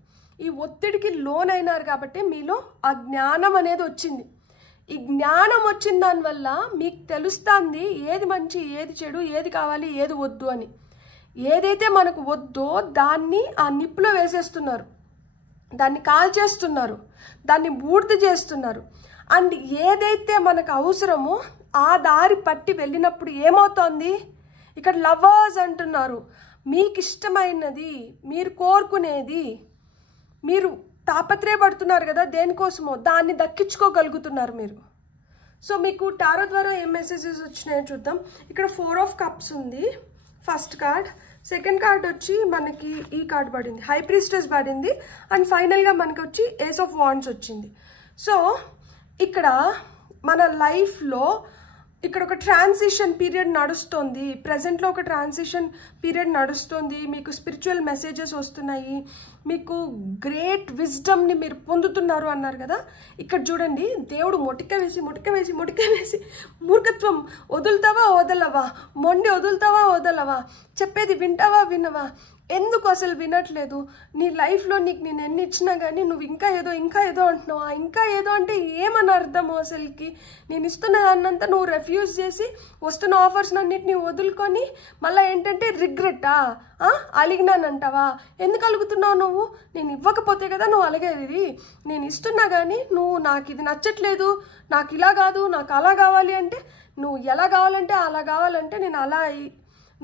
ఈ ఒత్తిడికి లోనైనారు కాబట్టి మీలో ఆ జ్ఞానం అనేది వచ్చింది. ఈ జ్ఞానం వచ్చిన దానివల్ల మీకు తెలుస్తుంది ఏది మంచి, ఏది చెడు, ఏది కావాలి, ఏది వద్దు అని. ఏదైతే మనకు వద్దో దాన్ని ఆ నిప్పులో వేసేస్తున్నారు, దాన్ని కాల్చేస్తున్నారు, దాన్ని బూడిద చేస్తున్నారు. అండ్ ఏదైతే మనకు అవసరమో ఆ దారి పట్టి వెళ్ళినప్పుడు ఏమవుతోంది, ఇక్కడ లవర్స్ అంటున్నారు. మీకు ఇష్టమైనది, మీరు కోరుకునేది, మీరు తాపత్రయపడుతున్నారు కదా దేనికోసమో, దాన్ని దక్కించుకోగలుగుతున్నారు మీరు. సో మీకు టారో ద్వారా ఏం మెసేజెస్ వచ్చినాయో చూద్దాం. ఇక్కడ 4 ఆఫ్ కప్స్ ఉంది ఫస్ట్ కార్డ్. సెకండ్ కార్డ్ వచ్చి మనకి ఈ కార్డ్ పడింది, హై ప్రీస్టెస్ పడింది. అండ్ ఫైనల్గా మనకి వచ్చి ఏస్ ఆఫ్ వాండ్స్ వచ్చింది. సో ఇక్కడ మన లైఫ్లో ఇక్కడ ఒక ట్రాన్సిషన్ పీరియడ్ నడుస్తుంది, ప్రజెంట్లో ఒక ట్రాన్సిషన్ పీరియడ్ నడుస్తుంది. మీకు స్పిరిచువల్ మెసేజెస్ వస్తున్నాయి, మీకు గ్రేట్ విజ్డమ్ని మీరు పొందుతున్నారు అన్నారు కదా. ఇక్కడ చూడండి, దేవుడు మొటిక వేసి మూర్ఖత్వం వదులుతావా వదలవా, మొండి వదులుతావా వదలవా, చెప్పేది వింటావా వినవా, ఎందుకు అసలు వినట్లేదు, నీ లైఫ్లో నీకు నేను ఎన్ని ఇచ్చినా కానీ నువ్వు ఇంకా ఏదో అంటున్నావా, ఇంకా ఏదో అంటే ఏమని అర్థము అసలుకి, నేను ఇస్తున్న దాన్నంతా నువ్వు రెఫ్యూజ్ చేసి వస్తున్న ఆఫర్స్ అన్నిటిని వదులుకొని మళ్ళీ ఏంటంటే రిగ్రెట్టా, అలిగినానంటావా, ఎందుకు అలుగుతున్నావు నువ్వు, నేను ఇవ్వకపోతే కదా నువ్వు అలిగేది, నేను ఇస్తున్నా కానీ నువ్వు నాకు ఇది నచ్చట్లేదు, నాకు ఇలా కాదు నాకు అలా కావాలి అంటే, నువ్వు ఎలా కావాలంటే అలా కావాలంటే నేను అలా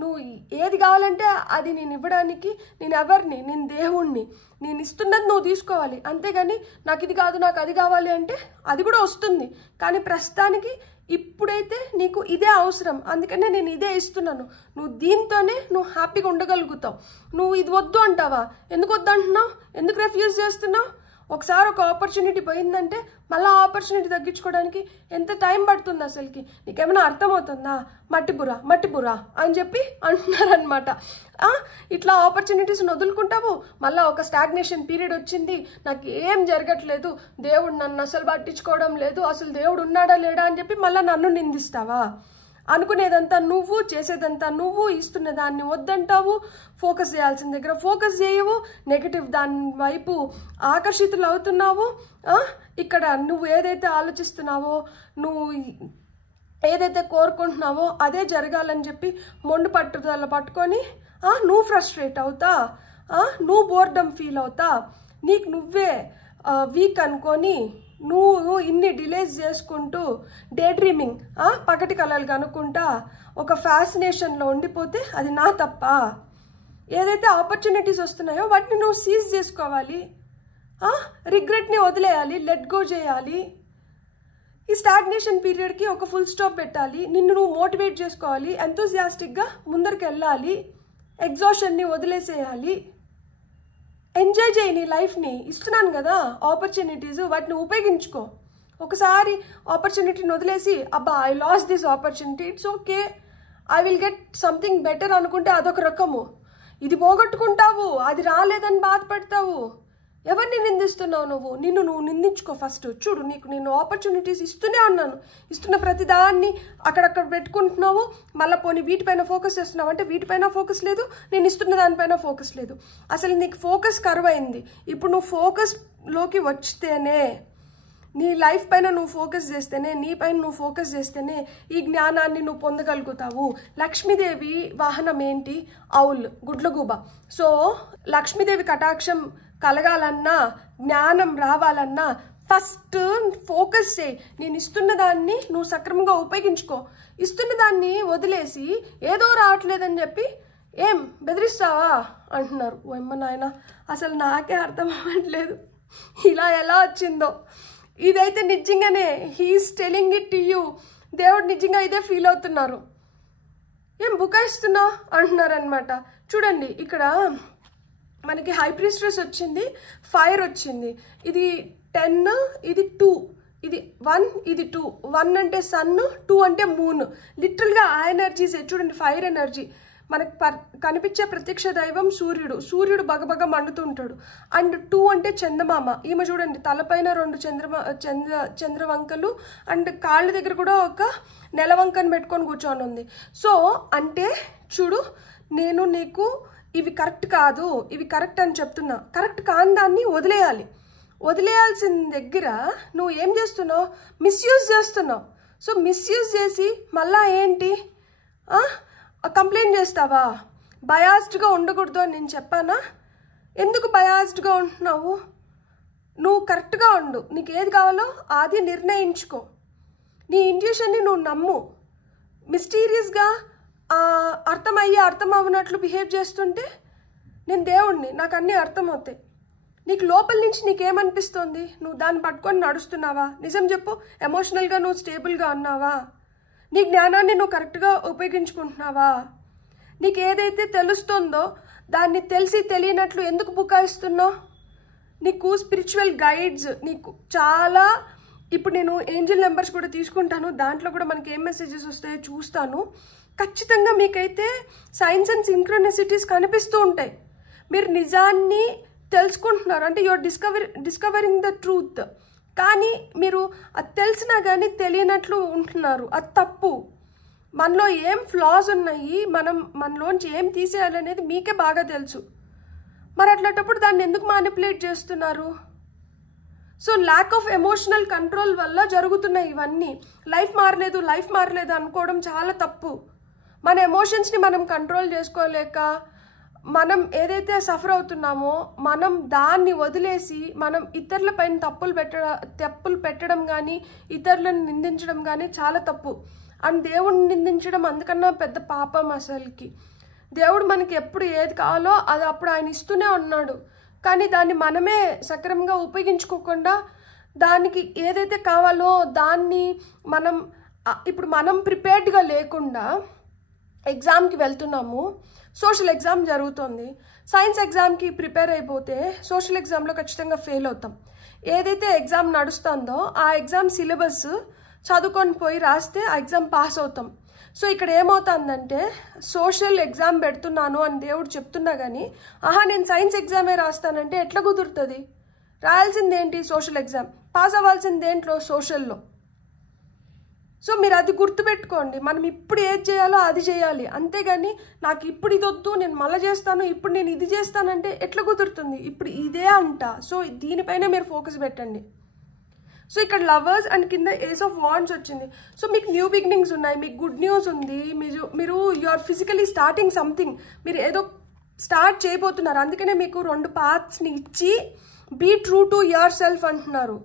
నువ్వు ఏది కావాలంటే అది నేను ఇవ్వడానికి నేను ఎవరిని, నేను దేవుణ్ణి, నేను ఇస్తున్నది నువ్వు తీసుకోవాలి. అంతేగాని నాకు ఇది కాదు నాకు అది కావాలి అంటే అది కూడా వస్తుంది. కానీ ప్రస్తుతానికి ఇప్పుడైతే నీకు ఇదే అవసరం, అందుకనే నేను ఇదే ఇస్తున్నాను. నువ్వు దీంతోనే నువ్వు హ్యాపీగా ఉండగలుగుతావు. నువ్వు ఇది వద్దు అంటావా? ఎందుకు వద్దు అంటున్నావు? ఎందుకు రిఫ్యూజ్ చేస్తున్నావు? ఒకసారి ఒక ఆపర్చునిటీ పోయిందంటే మళ్ళీ ఆపర్చునిటీ తగ్గించుకోవడానికి ఎంత టైం పడుతుంది అసలుకి? నీకేమైనా అర్థమవుతుందా? మట్టిబురా అని చెప్పి అంటున్నారనమాట. ఇట్లా ఆపర్చునిటీస్ని వదులుకుంటావు, మళ్ళీ ఒక స్టాగ్నేషన్ పీరియడ్ వచ్చింది, నాకు ఏం జరగట్లేదు, దేవుడు నన్ను అసలు పట్టించుకోవడం లేదు, అసలు దేవుడు ఉన్నాడా లేడా అని చెప్పి మళ్ళీ నన్ను నిందిస్తావా? అనుకునేదంతా నువ్వు, చేసేదంతా నువ్వు, ఇస్తున్న దాన్ని వద్దంటావు, ఫోకస్ చేయాల్సిన దగ్గర ఫోకస్ చేయవు, నెగటివ్ దాని వైపు ఆకర్షితులు అవుతున్నావు. ఇక్కడ నువ్వు ఏదైతే ఆలోచిస్తున్నావో, నువ్వు ఏదైతే కోరుకుంటున్నావో అదే జరగాలని చెప్పి మొండు పట్టుదల పట్టుకొని నువ్వు ఫ్రస్ట్రేట్ అవుతా, నువ్వు బోర్డమ్ ఫీల్ అవుతా, నీకు నువ్వే వీక్ అనుకొని నువ్వు ఇన్ని డిలేస్ చేసుకుంటూ డే డ్రీమింగ్, పగటి కలలు కనుక్కుంటా ఒక ఫ్యాసినేషన్లో ఉండిపోతే అది నా తప్ప? ఏదైతే ఆపర్చునిటీస్ వస్తున్నాయో వాటిని నువ్వు సీజ్ చేసుకోవాలి, రిగ్రెట్ని వదిలేయాలి, లెట్ గో చేయాలి. ఈ స్టాగ్నేషన్ పీరియడ్కి ఒక ఫుల్ స్టాప్ పెట్టాలి, నిన్ను నువ్వు మోటివేట్ చేసుకోవాలి, ఎంతూజియాస్టిక్గా ముందరికి వెళ్ళాలి, ఎగ్జాషన్ని వదిలేసేయాలి. ఎంజాయ్ చేయి నీ లైఫ్ని. ఇస్తున్నాను కదా ఆపర్చునిటీస్, వాటిని ఉపయోగించుకో. ఒకసారి ఆపర్చునిటీని వదిలేసి అబ్బా I lost this opportunity, it's okay, I will get something better అనుకుంటే అదొక రకము. ఇది పోగొట్టుకుంటావు, అది రాలేదని బాధపడతావు. ఎవరిని నిందిస్తున్నావు నువ్వు? నువ్వు నిందించుకో ఫస్ట్. చూడు, నేను ఆపర్చునిటీస్ ఇస్తూనే ఉన్నాను, ఇస్తున్న ప్రతి దాన్ని అక్కడక్కడ పెట్టుకుంటున్నావు, మళ్ళీ పోనీ వీటిపైన ఫోకస్ చేస్తున్నావు అంటే వీటిపైన ఫోకస్ లేదు, నేను ఇస్తున్న దానిపైన ఫోకస్ లేదు. అసలు నీకు ఫోకస్ కరువైంది. ఇప్పుడు నువ్వు ఫోకస్లోకి వచ్చితేనే, నీ లైఫ్ పైన నువ్వు ఫోకస్ చేస్తేనే, నీ పైన నువ్వు ఫోకస్ చేస్తేనే ఈ జ్ఞానాన్ని నువ్వు పొందగలుగుతావు. లక్ష్మీదేవి వాహనం ఏంటి? ఆవుల్, గుడ్లగూబ. సో లక్ష్మీదేవి కటాక్షం కలగాలన్నా, జ్ఞానం రావాలన్నా ఫస్ట్ ఫోకస్ చేయి. నేను ఇస్తున్న దాన్ని నువ్వు సక్రమంగా ఉపయోగించుకో. ఇస్తున్న దాన్ని వదిలేసి ఏదో రావట్లేదని చెప్పి ఏం బెదిరిస్తావా అంటున్నారు. ఓయమ్మ నాయన, అసలు నాకే అర్థం అవ్వట్లేదు ఇలా ఎలా వచ్చిందో. ఇదైతే నిజంగానే he is telling it to you. దేవుడు నిజంగా ఇదే ఫీల్ అవుతున్నారు. ఏం బుకాయిస్తున్నావు అంటున్నారు అనమాట. చూడండి, ఇక్కడ మనకి హై ప్రీస్ట్రెస్ వచ్చింది, ఫైర్ వచ్చింది. ఇది 10, ఇది 2, ఇది 1, ఇది 2. 1 అంటే సన్, 2 అంటే మూన్. లిటరల్గా ఆ ఎనర్జీసే. చూడండి, ఫైర్ ఎనర్జీ. మనకు కనిపించే ప్రత్యక్ష దైవం సూర్యుడు బగబగ మండుతుంటాడు. అండ్ 2 అంటే చందమామ. ఈమె చూడండి, తలపైన 2 చంద్రవంకలు అండ్ కాళ్ళ దగ్గర కూడా ఒక నెలవంకను పెట్టుకొని కూర్చొని ఉంది. సో అంటే చూడు, నేను నీకు ఇవి కరెక్ట్ కాదు, ఇవి కరెక్ట్ అని చెప్తున్నా. కరెక్ట్ కాని దాన్ని వదిలేయాలి. వదిలేయాల్సిన దగ్గర నువ్వు ఏం చేస్తున్నావు? మిస్యూజ్ చేస్తున్నావు. సో మిస్యూజ్ చేసి మళ్ళా ఏంటి కంప్లైంట్ చేస్తావా? బయాస్డ్గా ఉండకూడదు అని నేను చెప్పానా? ఎందుకు బయాస్డ్గా ఉంటున్నావు? నువ్వు కరెక్ట్గా ఉండు. నీకు ఏది కావాలో అది నిర్ణయించుకో. నీ ఇంట్యూషన్ని నువ్వు నమ్ము. మిస్టీరియస్గా అర్థం అవ్వనట్లు బిహేవ్ చేస్తుంటే నేను దేవుణ్ణి, నాకు అన్నీ అర్థమవుతాయి. నీకు లోపల నుంచి నీకేమనిపిస్తుంది? నువ్వు దాన్ని పట్టుకొని నడుస్తున్నావా? నిజం చెప్పు. ఎమోషనల్గా నువ్వు స్టేబుల్గా ఉన్నావా? నీ జ్ఞానాన్ని నువ్వు కరెక్ట్గా ఉపయోగించుకుంటున్నావా? నీకు ఏదైతే తెలుస్తుందో దాన్ని తెలిసి తెలియనట్లు ఎందుకు బుకాయిస్తున్నావు? నీకు స్పిరిచువల్ గైడ్స్, నీకు చాలా, ఇప్పుడు నేను ఏంజల్ నెంబర్స్ కూడా తీసుకుంటాను, దాంట్లో కూడా మనకి ఏం మెసేజెస్ వస్తాయో చూస్తాను. ఖచ్చితంగా మీకైతే సైన్స్ అండ్ సింక్రోనిసిటీస్ కనిపిస్తూ ఉంటాయి. మీరు నిజాన్ని తెలుసుకుంటున్నారు అంటే యూఆర్ డిస్కవరింగ్ ద ట్రూత్. కానీ మీరు అది తెలిసినా కానీ తెలియనట్లు ఉంటున్నారు. అది తప్పు. మనలో ఏం ఫ్లాస్ ఉన్నాయి, మనలోంచి ఏం తీసేయాలనేది మీకే బాగా తెలుసు. మరి అట్లాంటప్పుడు దాన్ని ఎందుకు మానిపులేట్ చేస్తున్నారు? So lack of emotional control వల్ల జరుగుతున్నాయి ఇవన్నీ. లైఫ్ మారలేదు అనుకోవడం చాలా తప్పు. మన ఎమోషన్స్ని మనం కంట్రోల్ చేసుకోలేక మనం ఏదైతే సఫర్ అవుతున్నామో మనం దాన్ని వదిలేసి మనం ఇతరుల పైన తప్పులు పెట్టడం కానీ ఇతరులను నిందించడం కానీ చాలా తప్పు. అని దేవుడిని నిందించడం అందుకన్నా పెద్ద పాపం అసలుకి. దేవుడు మనకి ఎప్పుడు ఏది కావాలో అది అప్పుడు ఆయన ఇస్తూనే ఉన్నాడు. కానీ దాన్ని మనమే సక్రమంగా ఉపయోగించుకోకుండా దానికి ఏదైతే కావాలో దాన్ని ఇప్పుడు మనం ప్రిపేర్డ్గా లేకుండా ఎగ్జామ్కి వెళ్తున్నాము. సోషల్ ఎగ్జామ్ జరుగుతుంది. సైన్స్ ఎగ్జామ్కి ప్రిపేర్ అయిపోతే సోషల్ ఎగ్జామ్లో ఖచ్చితంగా ఫెయిల్ అవుతాం. ఏదైతే ఎగ్జామ్ నడుస్తుందో ఆ ఎగ్జామ్ సిలబస్ చదువుకొని పోయి రాస్తే ఆ ఎగ్జామ్ పాస్ అవుతాం. సో ఇక్కడ ఏమవుతుందంటే సోషల్ ఎగ్జామ్ పెడుతున్నాను అని దేవుడు చెప్తున్నా కానీ నేను సైన్స్ ఎగ్జామే రాస్తానంటే ఎట్లా కుదురుతుంది? రాయాల్సింది ఏంటి? Social exam. పాస్ అవ్వాల్సింది దేంట్లో? సోషల్లో. సో మీరు అది గుర్తుపెట్టుకోండి. మనం ఇప్పుడు ఏది చేయాలో అది చేయాలి, అంతేగాని నాకు ఇప్పుడు ఇది వద్దు నేను మళ్ళీ చేస్తాను, ఇప్పుడు నేను ఇది చేస్తానంటే ఎట్లా కుదురుతుంది? ఇప్పుడు ఇదే అంట. సో దీనిపైన మీరు ఫోకస్ పెట్టండి. సో ఇక్కడ లవర్స్ అండ్ కింద ఏస్ ఆఫ్ వాండ్స్ వచ్చింది. సో మీకు న్యూ బిగినింగ్స్ ఉన్నాయి, మీకు గుడ్ న్యూస్ ఉంది. మీరు you are physically starting something. మీరు ఏదో స్టార్ట్ చేయబోతున్నారు. అందుకనే మీకు 2 పాత్స్ని ఇచ్చి be true to yourself అంటున్నారు.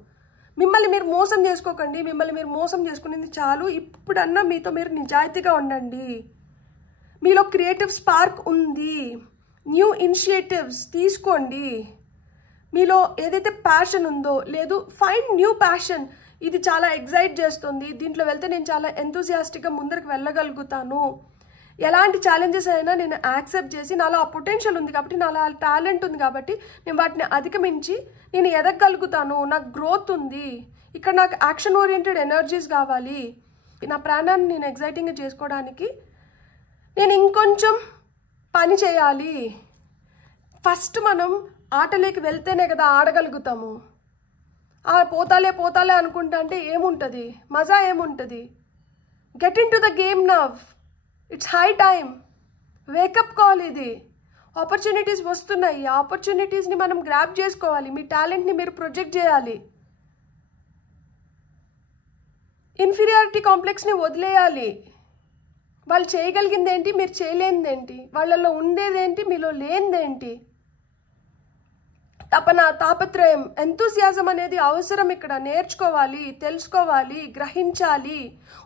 మిమ్మల్ని మీరు మోసం చేసుకోకండి. మిమ్మల్ని మీరు మోసం చేసుకునేది చాలు. ఇప్పుడన్నా మీతో మీరు నిజాయితీగా ఉండండి. మీలో క్రియేటివ్ స్పార్క్ ఉంది. న్యూ ఇనిషియేటివ్స్ తీసుకోండి. మీలో ఏదైతే ప్యాషన్ ఉందో లేదు, ఫైండ్ న్యూ ప్యాషన్. ఇది చాలా ఎగ్జైట్ చేస్తుంది, దీంట్లో వెళ్తే నేను చాలా ఎంతూసియాస్టిక్గా ముందరికి వెళ్ళగలుగుతాను. ఎలాంటి ఛాలెంజెస్ అయినా నేను యాక్సెప్ట్ చేసి నాలో ఆ పొటెన్షియల్ ఉంది కాబట్టి, నాలో ఆ టాలెంట్ ఉంది కాబట్టి నేను వాటిని అధిగమించి నేను ఎదగలుగుతాను. నాకు గ్రోత్ ఉంది. ఇక్కడ నాకు యాక్షన్ ఓరియంటెడ్ ఎనర్జీస్ కావాలి. నా ప్రాణాన్ని నేను ఎగ్జైటింగ్గా చేసుకోవడానికి నేను ఇంకొంచెం పని చేయాలి. ఫస్ట్ మనం ఆటలోకి వెళ్తేనే కదా ఆడగలుగుతాము. పోతాలే అనుకుంటా అంటే ఏముంటుంది? మజా ఏముంటుంది? Get in to the game now. It's high time. Wake up call ఇది. ఆపర్చునిటీస్ వస్తున్నాయి. ఆ ఆపర్చునిటీస్ని మనం గ్రాప్ చేసుకోవాలి. మీ టాలెంట్ని మీరు ప్రొజెక్ట్ చేయాలి. ఇన్ఫీరియారిటీ కాంప్లెక్స్ని వదిలేయాలి. వాళ్ళు చేయగలిగింది ఏంటి, మీరు చేయలేనిదేంటి? వాళ్ళల్లో ఉండేదేంటి, మీలో లేనిదేంటి? తపన, తాపత్రయం, ఎంతూసియాజం అనేది అవసరం. ఇక్కడ నేర్చుకోవాలి, తెలుసుకోవాలి, గ్రహించాలి,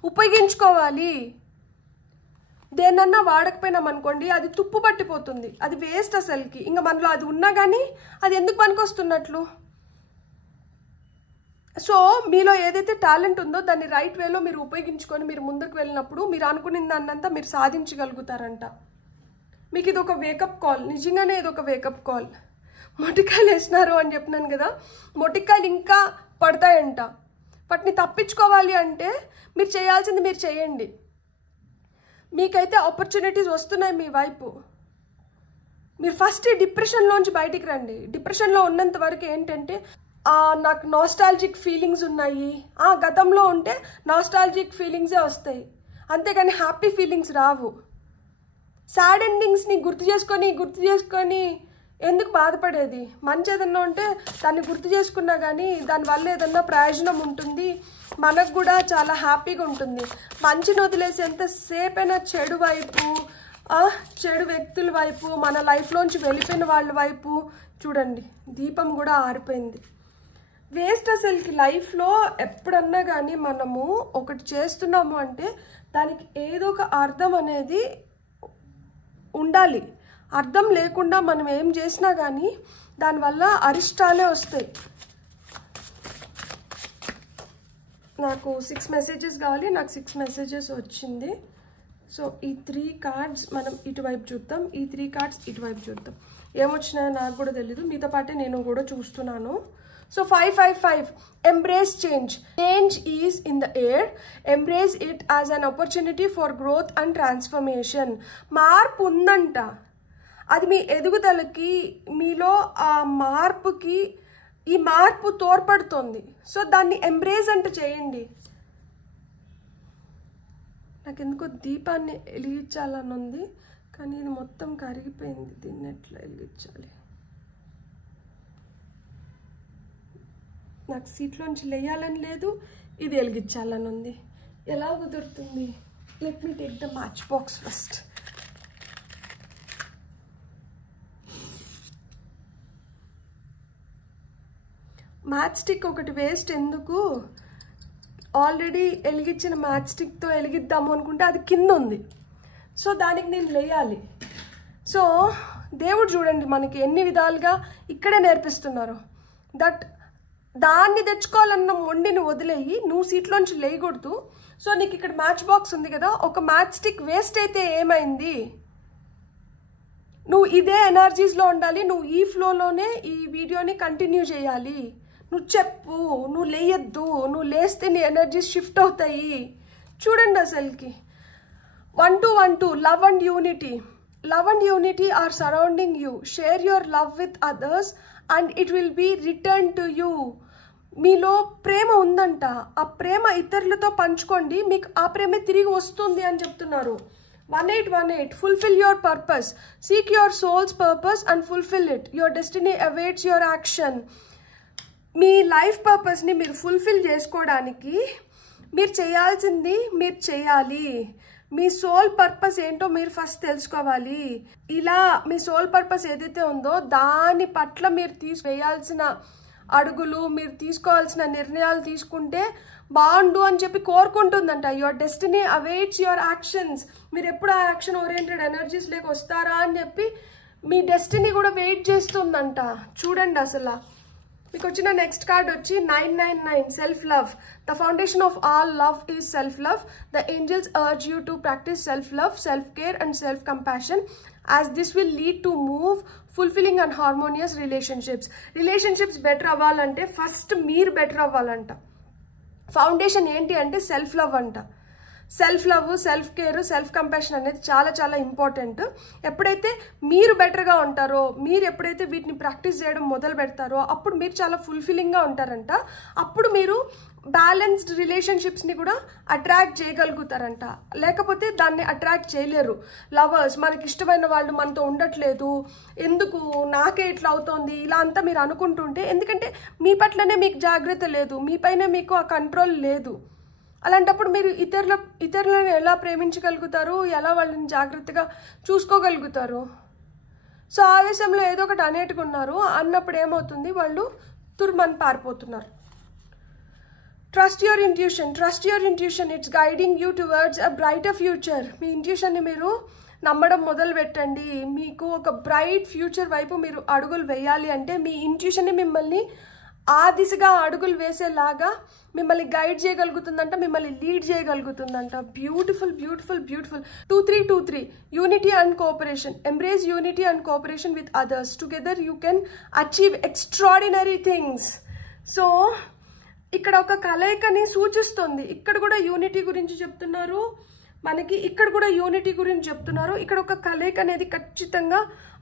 ఉపయోగించుకోవాలి. దేన్నన్నా వాడకపోయినాం అనుకోండి, అది తుప్పు పట్టిపోతుంది, అది వేస్ట్ అసలుకి. ఇంకా మనలో అది ఉన్నా కానీ అది ఎందుకు పనికొస్తున్నట్లు? సో మీలో ఏదైతే టాలెంట్ ఉందో దాన్ని రైట్ వేలో మీరు ఉపయోగించుకొని మీరు ముందుకు వెళ్ళినప్పుడు మీరు అనుకున్న దాన్నంతా మీరు సాధించగలుగుతారంట. మీకు ఇది ఒక వేకప్ కాల్. నిజంగానే ఇది ఒక వేకప్ కాల్. మొటికాయలు వేసినారు అని చెప్పినాను కదా, మొటికాయలు ఇంకా పడతాయంట. వాటిని తప్పించుకోవాలి అంటే మీరు చేయాల్సింది మీరు చేయండి. మీకైతే ఆపర్చునిటీస్ వస్తున్నాయి మీ వైపు. మీరు ఫస్ట్ డిప్రెషన్లోంచి బయటికి రండి. డిప్రెషన్లో ఉన్నంత వరకు ఏంటంటే నాకు నాస్టాలజిక్ ఫీలింగ్స్ ఉన్నాయి, గతంలో ఉంటే నాస్టాలజిక్ ఫీలింగ్సే వస్తాయి, అంతేగాని హ్యాపీ ఫీలింగ్స్ రావు. సాడ్ ఎండింగ్స్ని గుర్తు చేసుకొని ఎందుకు బాధపడేది? మంచి ఏదన్నా ఉంటే దాన్ని గుర్తు చేసుకున్నా కానీ దానివల్ల ఏదన్నా ప్రయోజనం ఉంటుంది, మనకు కూడా చాలా హ్యాపీగా ఉంటుంది. మంచిని వదిలేసి ఎంతసేపైనా చెడు వైపు, చెడు వ్యక్తుల వైపు, మన లైఫ్లోంచి వెళ్ళిపోయిన వాళ్ళ వైపు చూడండి. దీపం కూడా ఆరిపోయింది. వేస్ట్ అసలుకి. లైఫ్లో ఎప్పుడన్నా కానీ మనము ఒకటి చేస్తున్నాము అంటే దానికి ఏదో ఒక అర్థం అనేది ఉండాలి. అర్థం లేకుండా మనం ఏం చేసినా కానీ దానివల్ల అరిష్టాలే వస్తాయి. నాకు 6 మెసేజెస్ కావాలి. నాకు 6 మెసేజెస్ వచ్చింది. సో ఈ 3 కార్డ్స్ మనం ఇటువైపు చూద్దాం, ఈ 3 కార్డ్స్ ఇటువైపు చూద్దాం. ఏమొచ్చినాయో నాకు కూడా తెలీదు, మీతో పాటే నేను కూడా చూస్తున్నాను. So 555, embrace change. Change is in the air. Embrace it as an opportunity for growth and transformation. మార్పు ఉందంట. అది మీ ఎదుగుదలకి, మీలో ఆ మార్పుకి ఈ మార్పు తోడ్పడుతుంది. సో దాన్ని ఎంబ్రేస్ అంటే చేయండి. నాకు ఎందుకో దీపాన్ని వెలిగించాలని ఉంది, కానీ ఇది మొత్తం కరిగిపోయింది. దీన్ని ఎట్లా వెలిగించాలి? నాకు సీట్లోంచి లేయాలని లేదు, ఇది వెలిగించాలని ఉంది. ఎలా కుదురుతుంది? Let me take the match box first. Match stick ఒకటి వేస్ట్ ఎందుకు? ఆల్రెడీ వెలిగించిన మ్యాచ్ స్టిక్తో వెలిగిద్దాము అనుకుంటే అది కింద ఉంది. సో దానికి నేను లేయాలి. సో దేవుడు చూడండి మనకి ఎన్ని విధాలుగా ఇక్కడే నేర్పిస్తున్నారు. దాన్ని తెచ్చుకోవాలన్న మొండిని వదిలేయి నువ్వు సీట్లోంచి లేయకూడదు. సో నీకు ఇక్కడ మ్యాచ్ బాక్స్ ఉంది కదా, ఒక మ్యాచ్ స్టిక్ వేస్ట్ అయితే ఏమైంది, నువ్వు ఇదే ఎనర్జీస్లో ఉండాలి, నువ్వు ఈ ఫ్లోలోనే ఈ వీడియోని కంటిన్యూ చేయాలి. నువ్వు చెప్పు, నువ్వు లేయద్దు, నువ్వు లేస్తే నీ ఎనర్జీస్ షిఫ్ట్ అవుతాయి. చూడండి అసలుకి 1 to 1 2 love and unity are surrounding you. Share your love with others and it will be returned to you. మీలో ప్రేమ ఉందంట, ఆ ప్రేమ ఇతరులతో పంచుకోండి, మీకు ఆ ప్రేమ తిరిగి వస్తుంది అని చెప్తున్నారు. 1818 fulfill your purpose, seek your soul's purpose and fulfill it. Your destiny awaits your action. మీ లైఫ్ పర్పస్ని మీరు ఫుల్ఫిల్ చేసుకోవడానికి మీరు చేయాల్సింది మీరు చేయాలి. మీ సోల్ పర్పస్ ఏంటో మీరు ఫస్ట్ తెలుసుకోవాలి. ఇలా మీ సోల్ పర్పస్ ఏదైతే ఉందో దాని పట్ల మీరు వేయాల్సిన అడుగులు, మీరు తీసుకోవాల్సిన నిర్ణయాలు తీసుకుంటే బాగుండు అని చెప్పి కోరుకుంటుందంట. Your destiny awaits your actions. మీరు ఎప్పుడు ఆ యాక్షన్ ఓరియంటెడ్ ఎనర్జీస్ లేక వస్తారా అని చెప్పి మీ డెస్టినీ కూడా వెయిట్ చేస్తుందంట. చూడండి అసలు మీకు వచ్చిన నెక్స్ట్ కార్డ్ వచ్చి 999 self love. The foundation of all love is self love. The angels urge you to practice self love, self care and self compassion as this will lead to move fulfilling and harmonious relationships better అవ్వాలంటే first మీరు better అవ్వాలంట. Foundation ఏంటి అంటే self love అంట. Self love, self care, self compassion అనేది చాలా చాలా important. ఎప్పుడైతే మీరు బెటర్గా ఉంటారో, మీరు ఎప్పుడైతే వీటిని ప్రాక్టీస్ చేయడం మొదలు పెడతారో అప్పుడు మీరు చాలా ఫుల్ఫిల్లింగ్గా ఉంటారంట. అప్పుడు మీరు బ్యాలెన్స్డ్ రిలేషన్షిప్స్ని కూడా అట్రాక్ట్ చేయగలుగుతారంట. లేకపోతే దాన్ని అట్రాక్ట్ చేయలేరు. లవర్స్, మనకి ఇష్టమైన వాళ్ళు మనతో ఉండట్లేదు, ఎందుకు నాకే ఇట్లా అవుతోంది, ఇలా అంతా మీరు అనుకుంటుంటే, ఎందుకంటే మీ పట్లనే మీకు జాగ్రత్త లేదు, మీపైనే మీకు ఆ కంట్రోల్ లేదు. అలాంటప్పుడు మీరు ఇతరులను ఎలా ప్రేమించగలుగుతారు, ఎలా వాళ్ళని జాగ్రత్తగా చూసుకోగలుగుతారు? సో ఆవేశంలో ఏదో ఒకటి అనేటుకున్నారు అన్నప్పుడు ఏమవుతుంది, వాళ్ళు తుర్మని పారిపోతున్నారు. Trust your intuition, it's guiding you towards a brighter future. మీ ఇంట్యూషన్ని మీరు నమ్మడం మొదలు పెట్టండి. మీకు ఒక బ్రైట్ ఫ్యూచర్ వైపు మీరు అడుగులు వేయాలి అంటే మీ ఇంట్యూషన్ని మిమ్మల్ని ఆ దిశగా అడుగులు వేసేలాగా మిమ్మల్ని గైడ్ చేయగలుగుతుందంట, మిమ్మల్ని లీడ్ చేయగలుగుతుందంట. Beautiful 2323 unity and cooperation. Embrace unity and cooperation with others. Together you can achieve extraordinary things. So ఇక్కడ ఒక కలయికని సూచిస్తుంది. ఇక్కడ కూడా యూనిటీ గురించి చెప్తున్నారు మనకి, ఇక్కడ కూడా యూనిటీ గురించి చెప్తున్నారు. ఇక్కడ ఒక కలయిక అనేది ఖచ్చితంగా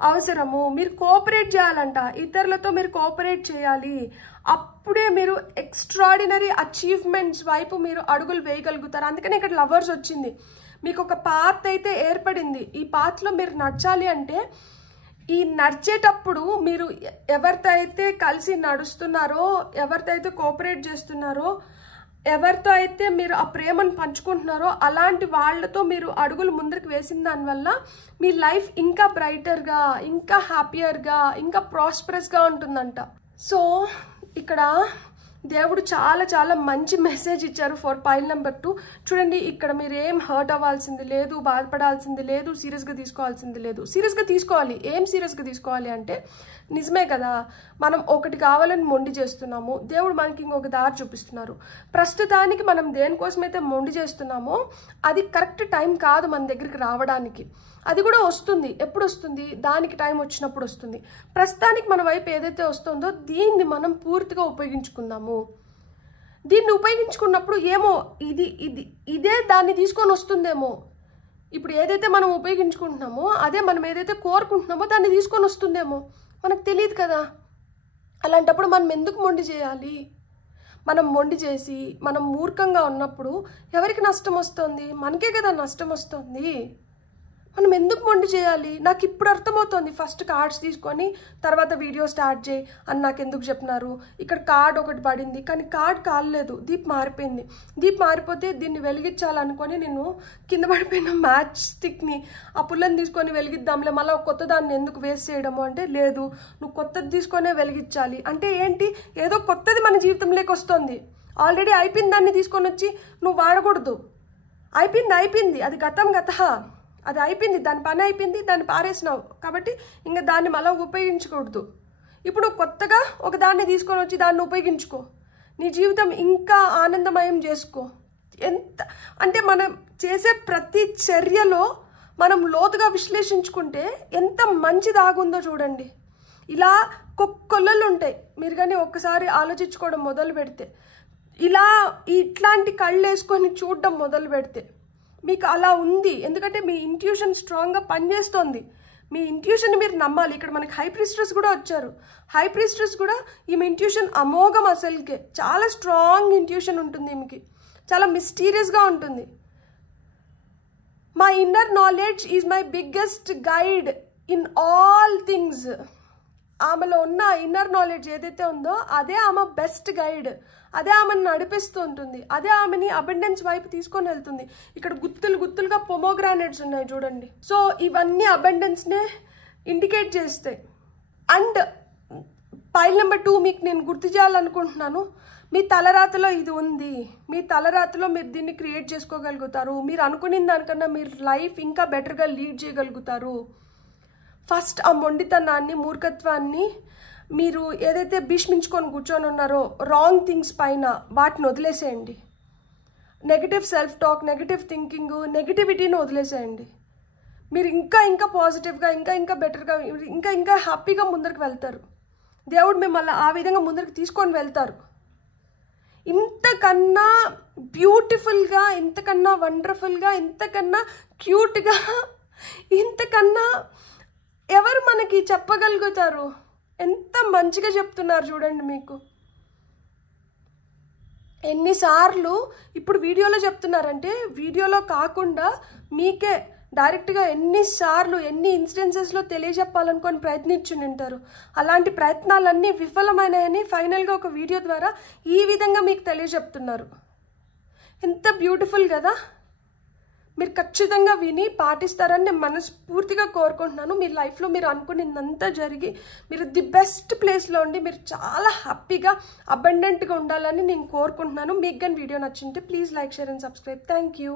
అవసరము. మీరు కోఆపరేట్ చేయాలంట, ఇతరులతో మీరు కోఆపరేట్ చేయాలి. అప్పుడే మీరు ఎక్స్ట్రాడినరీ అచీవ్మెంట్స్ వైపు మీరు అడుగులు వేయగలుగుతారు. అందుకని ఇక్కడ లవర్స్ వచ్చింది. మీకు ఒక పాత్ అయితే ఏర్పడింది. ఈ పాత్లో మీరు నడచాలి అంటే ఈ నడిచేటప్పుడు మీరు ఎవరితో అయితే కలిసి నడుస్తున్నారో, ఎవరితో అయితే కోఆపరేట్ చేస్తున్నారో, ఎవరితో అయితే మీరు ఆ ప్రేమను పంచుకుంటున్నారో అలాంటి వాళ్ళతో మీరు అడుగులు ముందరికి వేసిన దానివల్ల మీ లైఫ్ ఇంకా బ్రైటర్గా, ఇంకా హ్యాపీయర్గా, ఇంకా ప్రాస్పరస్గా ఉంటుందంట. సో ఇక్కడ దేవుడు చాలా చాలా మంచి మెసేజ్ ఇచ్చారు ఫర్ పైల్ నెంబర్ 2. చూడండి, ఇక్కడ మీరు ఏం హర్ట్ అవ్వాల్సింది లేదు, బాధపడాల్సింది లేదు, సీరియస్గా తీసుకోవాల్సింది లేదు. సీరియస్గా తీసుకోవాలి. ఏం సీరియస్గా తీసుకోవాలి అంటే, నిజమే కదా మనం ఒకటి కావాలని మొండి చేస్తున్నాము, దేవుడు మనకి ఇంకొక దారి చూపిస్తున్నారు. ప్రస్తుతానికి మనం దేనికోసమైతే మొండి చేస్తున్నామో అది కరెక్ట్ టైం కాదు మన దగ్గరికి రావడానికి. అది కూడా వస్తుంది. ఎప్పుడు వస్తుంది? దానికి టైం వచ్చినప్పుడు వస్తుంది. ప్రస్తుతానికి మన వైపు ఏదైతే వస్తుందో దీన్ని మనం పూర్తిగా ఉపయోగించుకుందాము. దీన్ని ఉపయోగించుకున్నప్పుడు ఏమో ఇదే దాన్ని తీసుకొని వస్తుందేమో. ఇప్పుడు ఏదైతే మనం ఉపయోగించుకుంటున్నామో అదే మనం ఏదైతే కోరుకుంటున్నామో దాన్ని తీసుకొని వస్తుందేమో, మనకు తెలియదు కదా. అలాంటప్పుడు మనం ఎందుకు మొండి చేయాలి? మనం మొండి చేసి మనం మూర్ఖంగా ఉన్నప్పుడు ఎవరికి నష్టం వస్తుంది? మనకే కదా నష్టం వస్తుంది. మనం ఎందుకు మొండి చేయాలి? నాకు ఇప్పుడు అర్థమవుతుంది. ఫస్ట్ కార్డ్స్ తీసుకొని తర్వాత వీడియో స్టార్ట్ చేయి అని నాకు ఎందుకు చెప్పినారు. ఇక్కడ కార్డ్ ఒకటి పడింది కానీ కార్డ్ కాలేదు, దీప్ మారిపోయింది. దీప్ మారిపోతే దీన్ని వెలిగించాలనుకొని నేను కింద పడిపోయిన మ్యాచ్ స్టిక్ని ఆ పుల్లని తీసుకొని వెలిగిద్దాంలే, మళ్ళీ కొత్త దాన్ని ఎందుకు వేస్ట్ చేయడము అంటే, లేదు నువ్వు కొత్తది తీసుకొనే వెలిగించాలి. అంటే ఏంటి? ఏదో కొత్తది మన జీవితంలోకి వస్తుంది. ఆల్రెడీ అయిపోయిన దాన్ని తీసుకొని వచ్చి నువ్వు వాడకూడదు. అయిపోయింది, అది గతం గత, అది అయిపోయింది, దాని పని అయిపోయింది, దాన్ని పారేసినావు కాబట్టి ఇంకా దాన్ని మళ్ళీ ఉపయోగించకూడదు. ఇప్పుడు కొత్తగా ఒక దాన్ని తీసుకొని వచ్చి దాన్ని ఉపయోగించుకో, నీ జీవితం ఇంకా ఆనందమయం చేసుకో. ఎంత అంటే మనం చేసే ప్రతి చర్యలో మనం లోతుగా విశ్లేషించుకుంటే ఎంత మంచి దాగుందో చూడండి. ఇలా కొల్లలు ఉంటాయి, మీరు కానీ ఒక్కసారి ఆలోచించుకోవడం మొదలు పెడితే, ఇట్లాంటి కళ్ళు వేసుకొని చూడడం మొదలు పెడితే మీకు అలా ఉంది. ఎందుకంటే మీ ఇంట్యూషన్ స్ట్రాంగ్గా పనిచేస్తోంది. మీ ఇంట్యూషన్ మీరు నమ్మాలి. ఇక్కడ మనకి హై ప్రీస్ట్రెస్ కూడా వచ్చారు. హై ప్రీస్ట్రెస్ కూడా ఈమె ఇంట్యూషన్ అమోఘం, అసలుకే చాలా స్ట్రాంగ్ ఇంట్యూషన్ ఉంటుంది ఈమెకి, చాలా మిస్టీరియస్గా ఉంటుంది. My inner knowledge is my biggest guide in all things. ఆమెలో ఉన్న ఇన్నర్ నాలెడ్జ్ ఏదైతే ఉందో అదే ఆమె బెస్ట్ గైడ్, అదే ఆమెను నడిపిస్తూ ఉంటుంది, అదే ఆమెని అబండెన్స్ వైపు తీసుకొని వెళ్తుంది. ఇక్కడ గుత్తులుగా పొమోగ్రానేట్స్ ఉన్నాయి చూడండి. సో ఇవన్నీ అబండెన్స్నే ఇండికేట్ చేస్తాయి. అండ్ పైల్ నెంబర్ 2 మీకు నేను గుర్తు చేయాలనుకుంటున్నాను, మీ తలరాతలో ఇది ఉంది. మీ తలరాతలో మీరు దీన్ని క్రియేట్ చేసుకోగలుగుతారు. మీరు అనుకున్న దానికన్నా మీరు లైఫ్ ఇంకా బెటర్గా లీడ్ చేయగలుగుతారు. ఫస్ట్ ఆ మొండితనాన్ని, మూర్ఖత్వాన్ని, మీరు ఏదైతే భీష్మించుకొని కూర్చొని ఉన్నారో రాంగ్ థింగ్స్ పైన, వాటిని వదిలేసేయండి. Negative self talk, negative thinking, నెగిటివిటీని వదిలేసేయండి. మీరు ఇంకా పాజిటివ్గా, ఇంకా బెటర్గా, ఇంకా హ్యాపీగా ముందరికి వెళ్తారు. దేవుడు మిమ్మల్ని ఆ విధంగా ముందరికి తీసుకొని వెళ్తారు. ఇంతకన్నా బ్యూటిఫుల్గా, ఇంతకన్నా వండర్ఫుల్గా, ఇంతకన్నా క్యూట్గా, ఇంతకన్నా ఎవరు మనకి చెప్పగలుగుతారు? ఎంత మంచిగా చెప్తున్నారు చూడండి. మీకు ఎన్నిసార్లు ఇప్పుడు వీడియోలో చెప్తున్నారంటే, వీడియోలో కాకుండా మీకే డైరెక్ట్గా ఎన్నిసార్లు ఎన్ని ఇన్స్టెన్సెస్లో తెలియజెప్పాలనుకొని ప్రయత్నించుని ఉంటారు. అలాంటి ప్రయత్నాలన్నీ విఫలమైనాయని ఫైనల్గా ఒక వీడియో ద్వారా ఈ విధంగా మీకు తెలియజెప్తున్నారు. ఎంత బ్యూటిఫుల్ కదా. మీరు ఖచ్చితంగా విని పాటిస్తారని నేను మనస్ఫూర్తిగా కోరుకుంటున్నాను. మీ లైఫ్లో మీరు అనుకున్నదంతా జరిగి మీరు ది బెస్ట్ ప్లేస్లో ఉండి మీరు చాలా హ్యాపీగా అబండెంట్గా ఉండాలని నేను కోరుకుంటున్నాను. మీకు కానీ వీడియో నచ్చింటే please like, share and subscribe. Thank you.